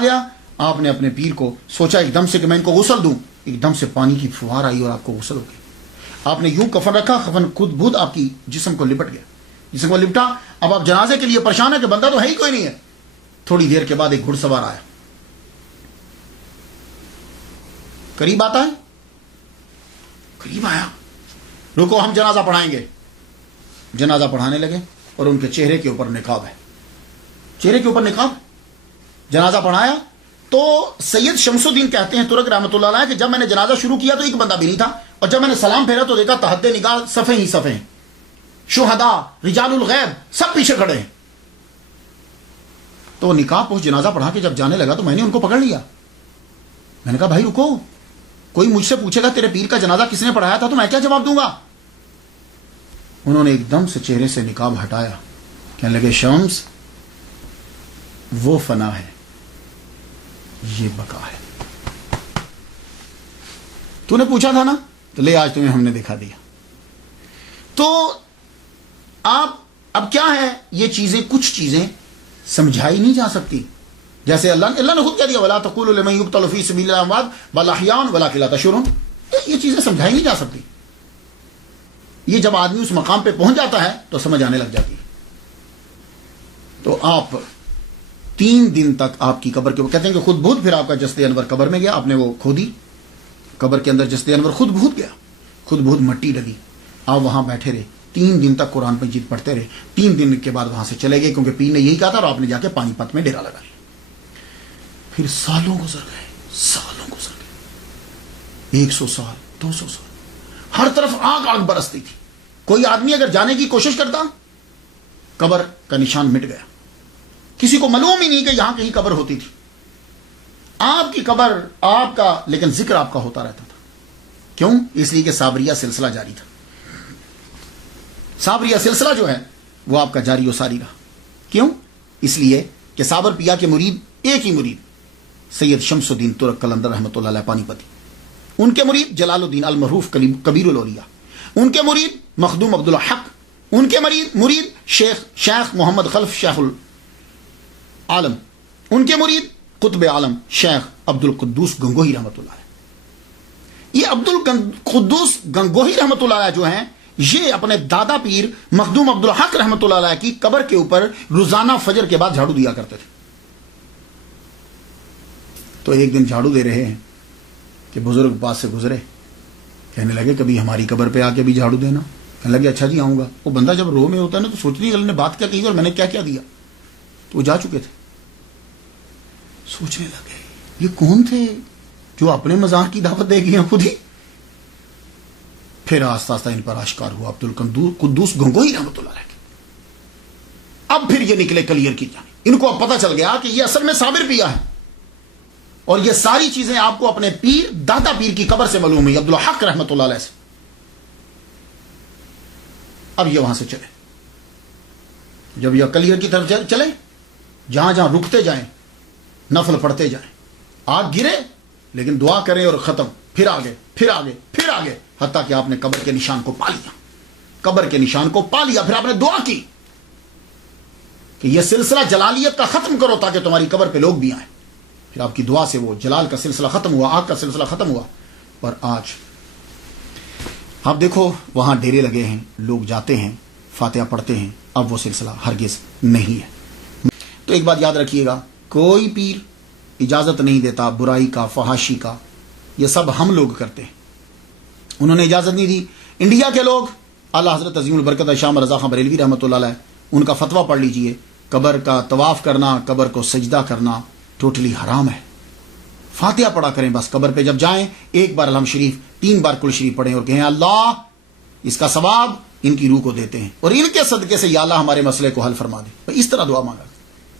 گیا. آپ نے اپنے پیر کو سوچا ایک دم سے کہ میں ان کو غسل دوں، ایک دم سے پانی کی فوار آئی اور آپ کو غسل ہو گئی. آپ نے یوں کفن رکھا، کفن خود بخود آپ کی جسم کو لپٹ گیا. جسم کو لپٹا. اب آپ جنازے کے لیے پریشان ہے کہ بندہ تو ہے ہی کوئی نہیں ہے. تھوڑی دیر کے بعد ایک گھڑ سوار آیا، قریب آتا ہے، قریب آیا، رکو ہم جنازہ پڑھائیں گے. جنازہ پڑھانے لگے اور ان کے چہرے کے اوپر نقاب ہے، چہرے کے اوپر نقاب. جنازہ پڑھایا تو سید شمس الدین کہتے ہیں ترک رحمۃ اللہ علیہ کہ جب میں نے جنازہ شروع کیا تو ایک بندہ بھی نہیں تھا، اور جب میں نے سلام پھیرا تو دیکھا تحت نگاہ صفے ہی صفے ہیں، شہداء رجال الغیب سب پیچھے کھڑے ہیں. تو نقاب پوچھ جنازہ پڑھا کے جب جانے لگا تو میں نے ان کو پکڑ لیا. میں نے کہا بھائی رکو، کوئی مجھ سے پوچھے گا تیرے پیر کا جنازہ کس نے پڑھایا تھا تو میں کیا جواب دوں گا. انہوں نے ایک دم سے چہرے سے نقاب ہٹایا، کہنے لگے شمس وہ فنا ہے، یہ بقا ہے. تو نے پوچھا تھا نا تو لے آج تمہیں ہم نے دکھا دیا. تو آپ اب کیا ہے، یہ چیزیں کچھ چیزیں سمجھائی نہیں جا سکتی. جیسے اللہ نے خود کہہ دیا وَلَا تَقُولُوا لِمَن يُقْتَلُ فِي سَبِيلِ اللَّهِ أَمْوَاتٌ بَلْ أَحْيَاءٌ وَلَكِنْ لَا تَشْعُرُونَ. یہ چیزیں سمجھائی نہیں جا سکتی. یہ جب آدمی اس مقام پہ پہنچ جاتا ہے تو سمجھ آنے لگ جاتی ہے. تو آپ 3 دن تک آپ کی قبر کے وہ کہتے ہیں کہ خود بہت، پھر آپ کا جسد انور قبر میں گیا، آپ نے وہ کھودی، قبر کے اندر جسد انور خود بہت گیا، خود بہت مٹی ڈلی. آپ وہاں بیٹھے رہے 3 دن تک قرآن مجید پڑھتے رہے. 3 دن کے بعد وہاں سے چلے گئے کیونکہ پیر نے یہی کہا تھا، اور آپ نے جا کے پانی پت میں ڈیرا لگا لیا. پھر سالوں گزر گئے، 100 سال 200 سال، ہر طرف آگ برستی تھی. کوئی آدمی اگر جانے کی کوشش کرتا قبر کا نشان مٹ گیا. کسی کو معلوم ہی نہیں کہ یہاں کہیں قبر ہوتی تھی. آپ کی قبر آپ کا، لیکن ذکر آپ کا ہوتا رہتا تھا. کیوں؟ اس لیے کہ صابریہ سلسلہ جاری تھا. صابریہ سلسلہ جو ہے وہ آپ کا جاری و ساری رہا. کیوں؟ اس لیے کہ صابر پیا کے مرید ایک ہی مرید سید شمس الدین ترک قلندر رحمۃ اللہ علیہ پانی پتی، ان کے مرید جلال الدین المعروف کبیر الاولیاء، ان کے مرید مخدوم عبدالحق، ان کے مرید شیخ محمد خلف شیخ العالم، ان کے مرید قطب عالم شیخ عبد القدوس گنگوہی رحمۃ اللہ علیہ. یہ عبد القدوس گنگوہی رحمۃ اللہ علیہ جو ہیں، یہ اپنے دادا پیر مخدوم عبدالحق رحمۃ اللہ علیہ کی قبر کے اوپر روزانہ فجر کے بعد جھاڑو دیا کرتے تھے. تو ایک دن جھاڑو دے رہے ہیں کہ بزرگ پاس سے گزرے، کہنے لگے کبھی ہماری قبر پہ آ کے بھی جھاڑو دینا. کہنے لگے اچھا جی آؤں گا. وہ بندہ جب رو میں ہوتا ہے نا تو سوچنے نے بات کیا کہی اور میں نے کیا کیا دیا. تو وہ جا چکے تھے. سوچنے لگے یہ کون تھے جو اپنے مزار کی دعوت دے گئے خود ہی. پھر آہستہ آہستہ ان پر آشکار ہوا عبد القدوس گنگوہی رحمۃ اللہ علیہ. اب پھر یہ نکلے کلیئر کی جانب. ان کو اب پتہ چل گیا کہ یہ اصل میں صابر پیا ہے، اور یہ ساری چیزیں آپ کو اپنے پیر دادا پیر کی قبر سے معلوم ہوئی، عبدالحق رحمۃ اللہ علیہ سے. اب یہ وہاں سے چلے. جب یہ کلیئر کی طرف چلے، جہاں جہاں رکتے جائیں نفل پڑھتے جائیں. آگ گرے لیکن دعا کریں اور ختم. پھر آگے پھر آگے پھر آگے، حتیٰ کہ آپ نے قبر کے نشان کو پا لیا. قبر کے نشان کو پا لیا. پھر آپ نے دعا کی. کہ یہ سلسلہ جلالیت کا ختم کرو تاکہ تمہاری قبر پہ لوگ بھی آئیں. پھر آپ کی دعا سے وہ جلال کا سلسلہ ختم ہوا, آگ کا سلسلہ ختم ہوا. اور آج آپ دیکھو وہاں ڈیرے لگے ہیں, لوگ جاتے ہیں, فاتحہ پڑھتے ہیں. اب وہ سلسلہ ہرگز نہیں ہے. تو ایک بات یاد رکھیے گا, کوئی پیر اجازت نہیں دیتا برائی کا, فحاشی کا. یہ سب ہم لوگ کرتے ہیں, انہوں نے اجازت نہیں دی. انڈیا کے لوگ, اعلیٰ حضرت عظیم البرکت شاہ رضا خان بریلوی رحمۃ اللہ علیہ, ان کا فتویٰ پڑھ لیجئے, قبر کا طواف کرنا, قبر کو سجدہ کرنا ٹوٹلی حرام ہے. فاتحہ پڑھا کریں بس. قبر پہ جب جائیں ایک بار الحمد شریف, 3 بار کل شریف پڑھیں اور کہیں اللہ اس کا ثواب ان کی روح کو دیتے ہیں اور ان کے صدقے سے یا اللہ ہمارے مسئلے کو حل فرما دے. اس طرح دعا مانگا.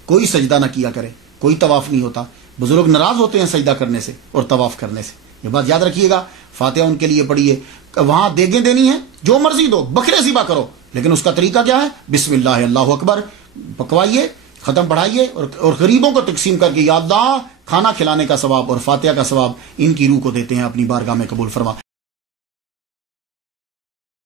کوئی سجدہ نہ کیا کرے, کوئی طواف نہیں ہوتا. بزرگ ناراض ہوتے ہیں سجدہ کرنے سے اور طواف کرنے سے. یہ بات یاد رکھیے گا. فاتحہ ان کے لیے پڑھیے. وہاں دیگیں دینی ہیں, جو مرضی دو, بکرے ذبح کرو, لیکن اس کا طریقہ کیا ہے؟ بسم اللہ اللہ اکبر پکوائیے, ختم پڑھائیے اور غریبوں کو تقسیم کر کے یا اللہ کھانا کھلانے کا ثواب اور فاتحہ کا ثواب ان کی روح کو دیتے ہیں, اپنی بارگاہ میں قبول فرما.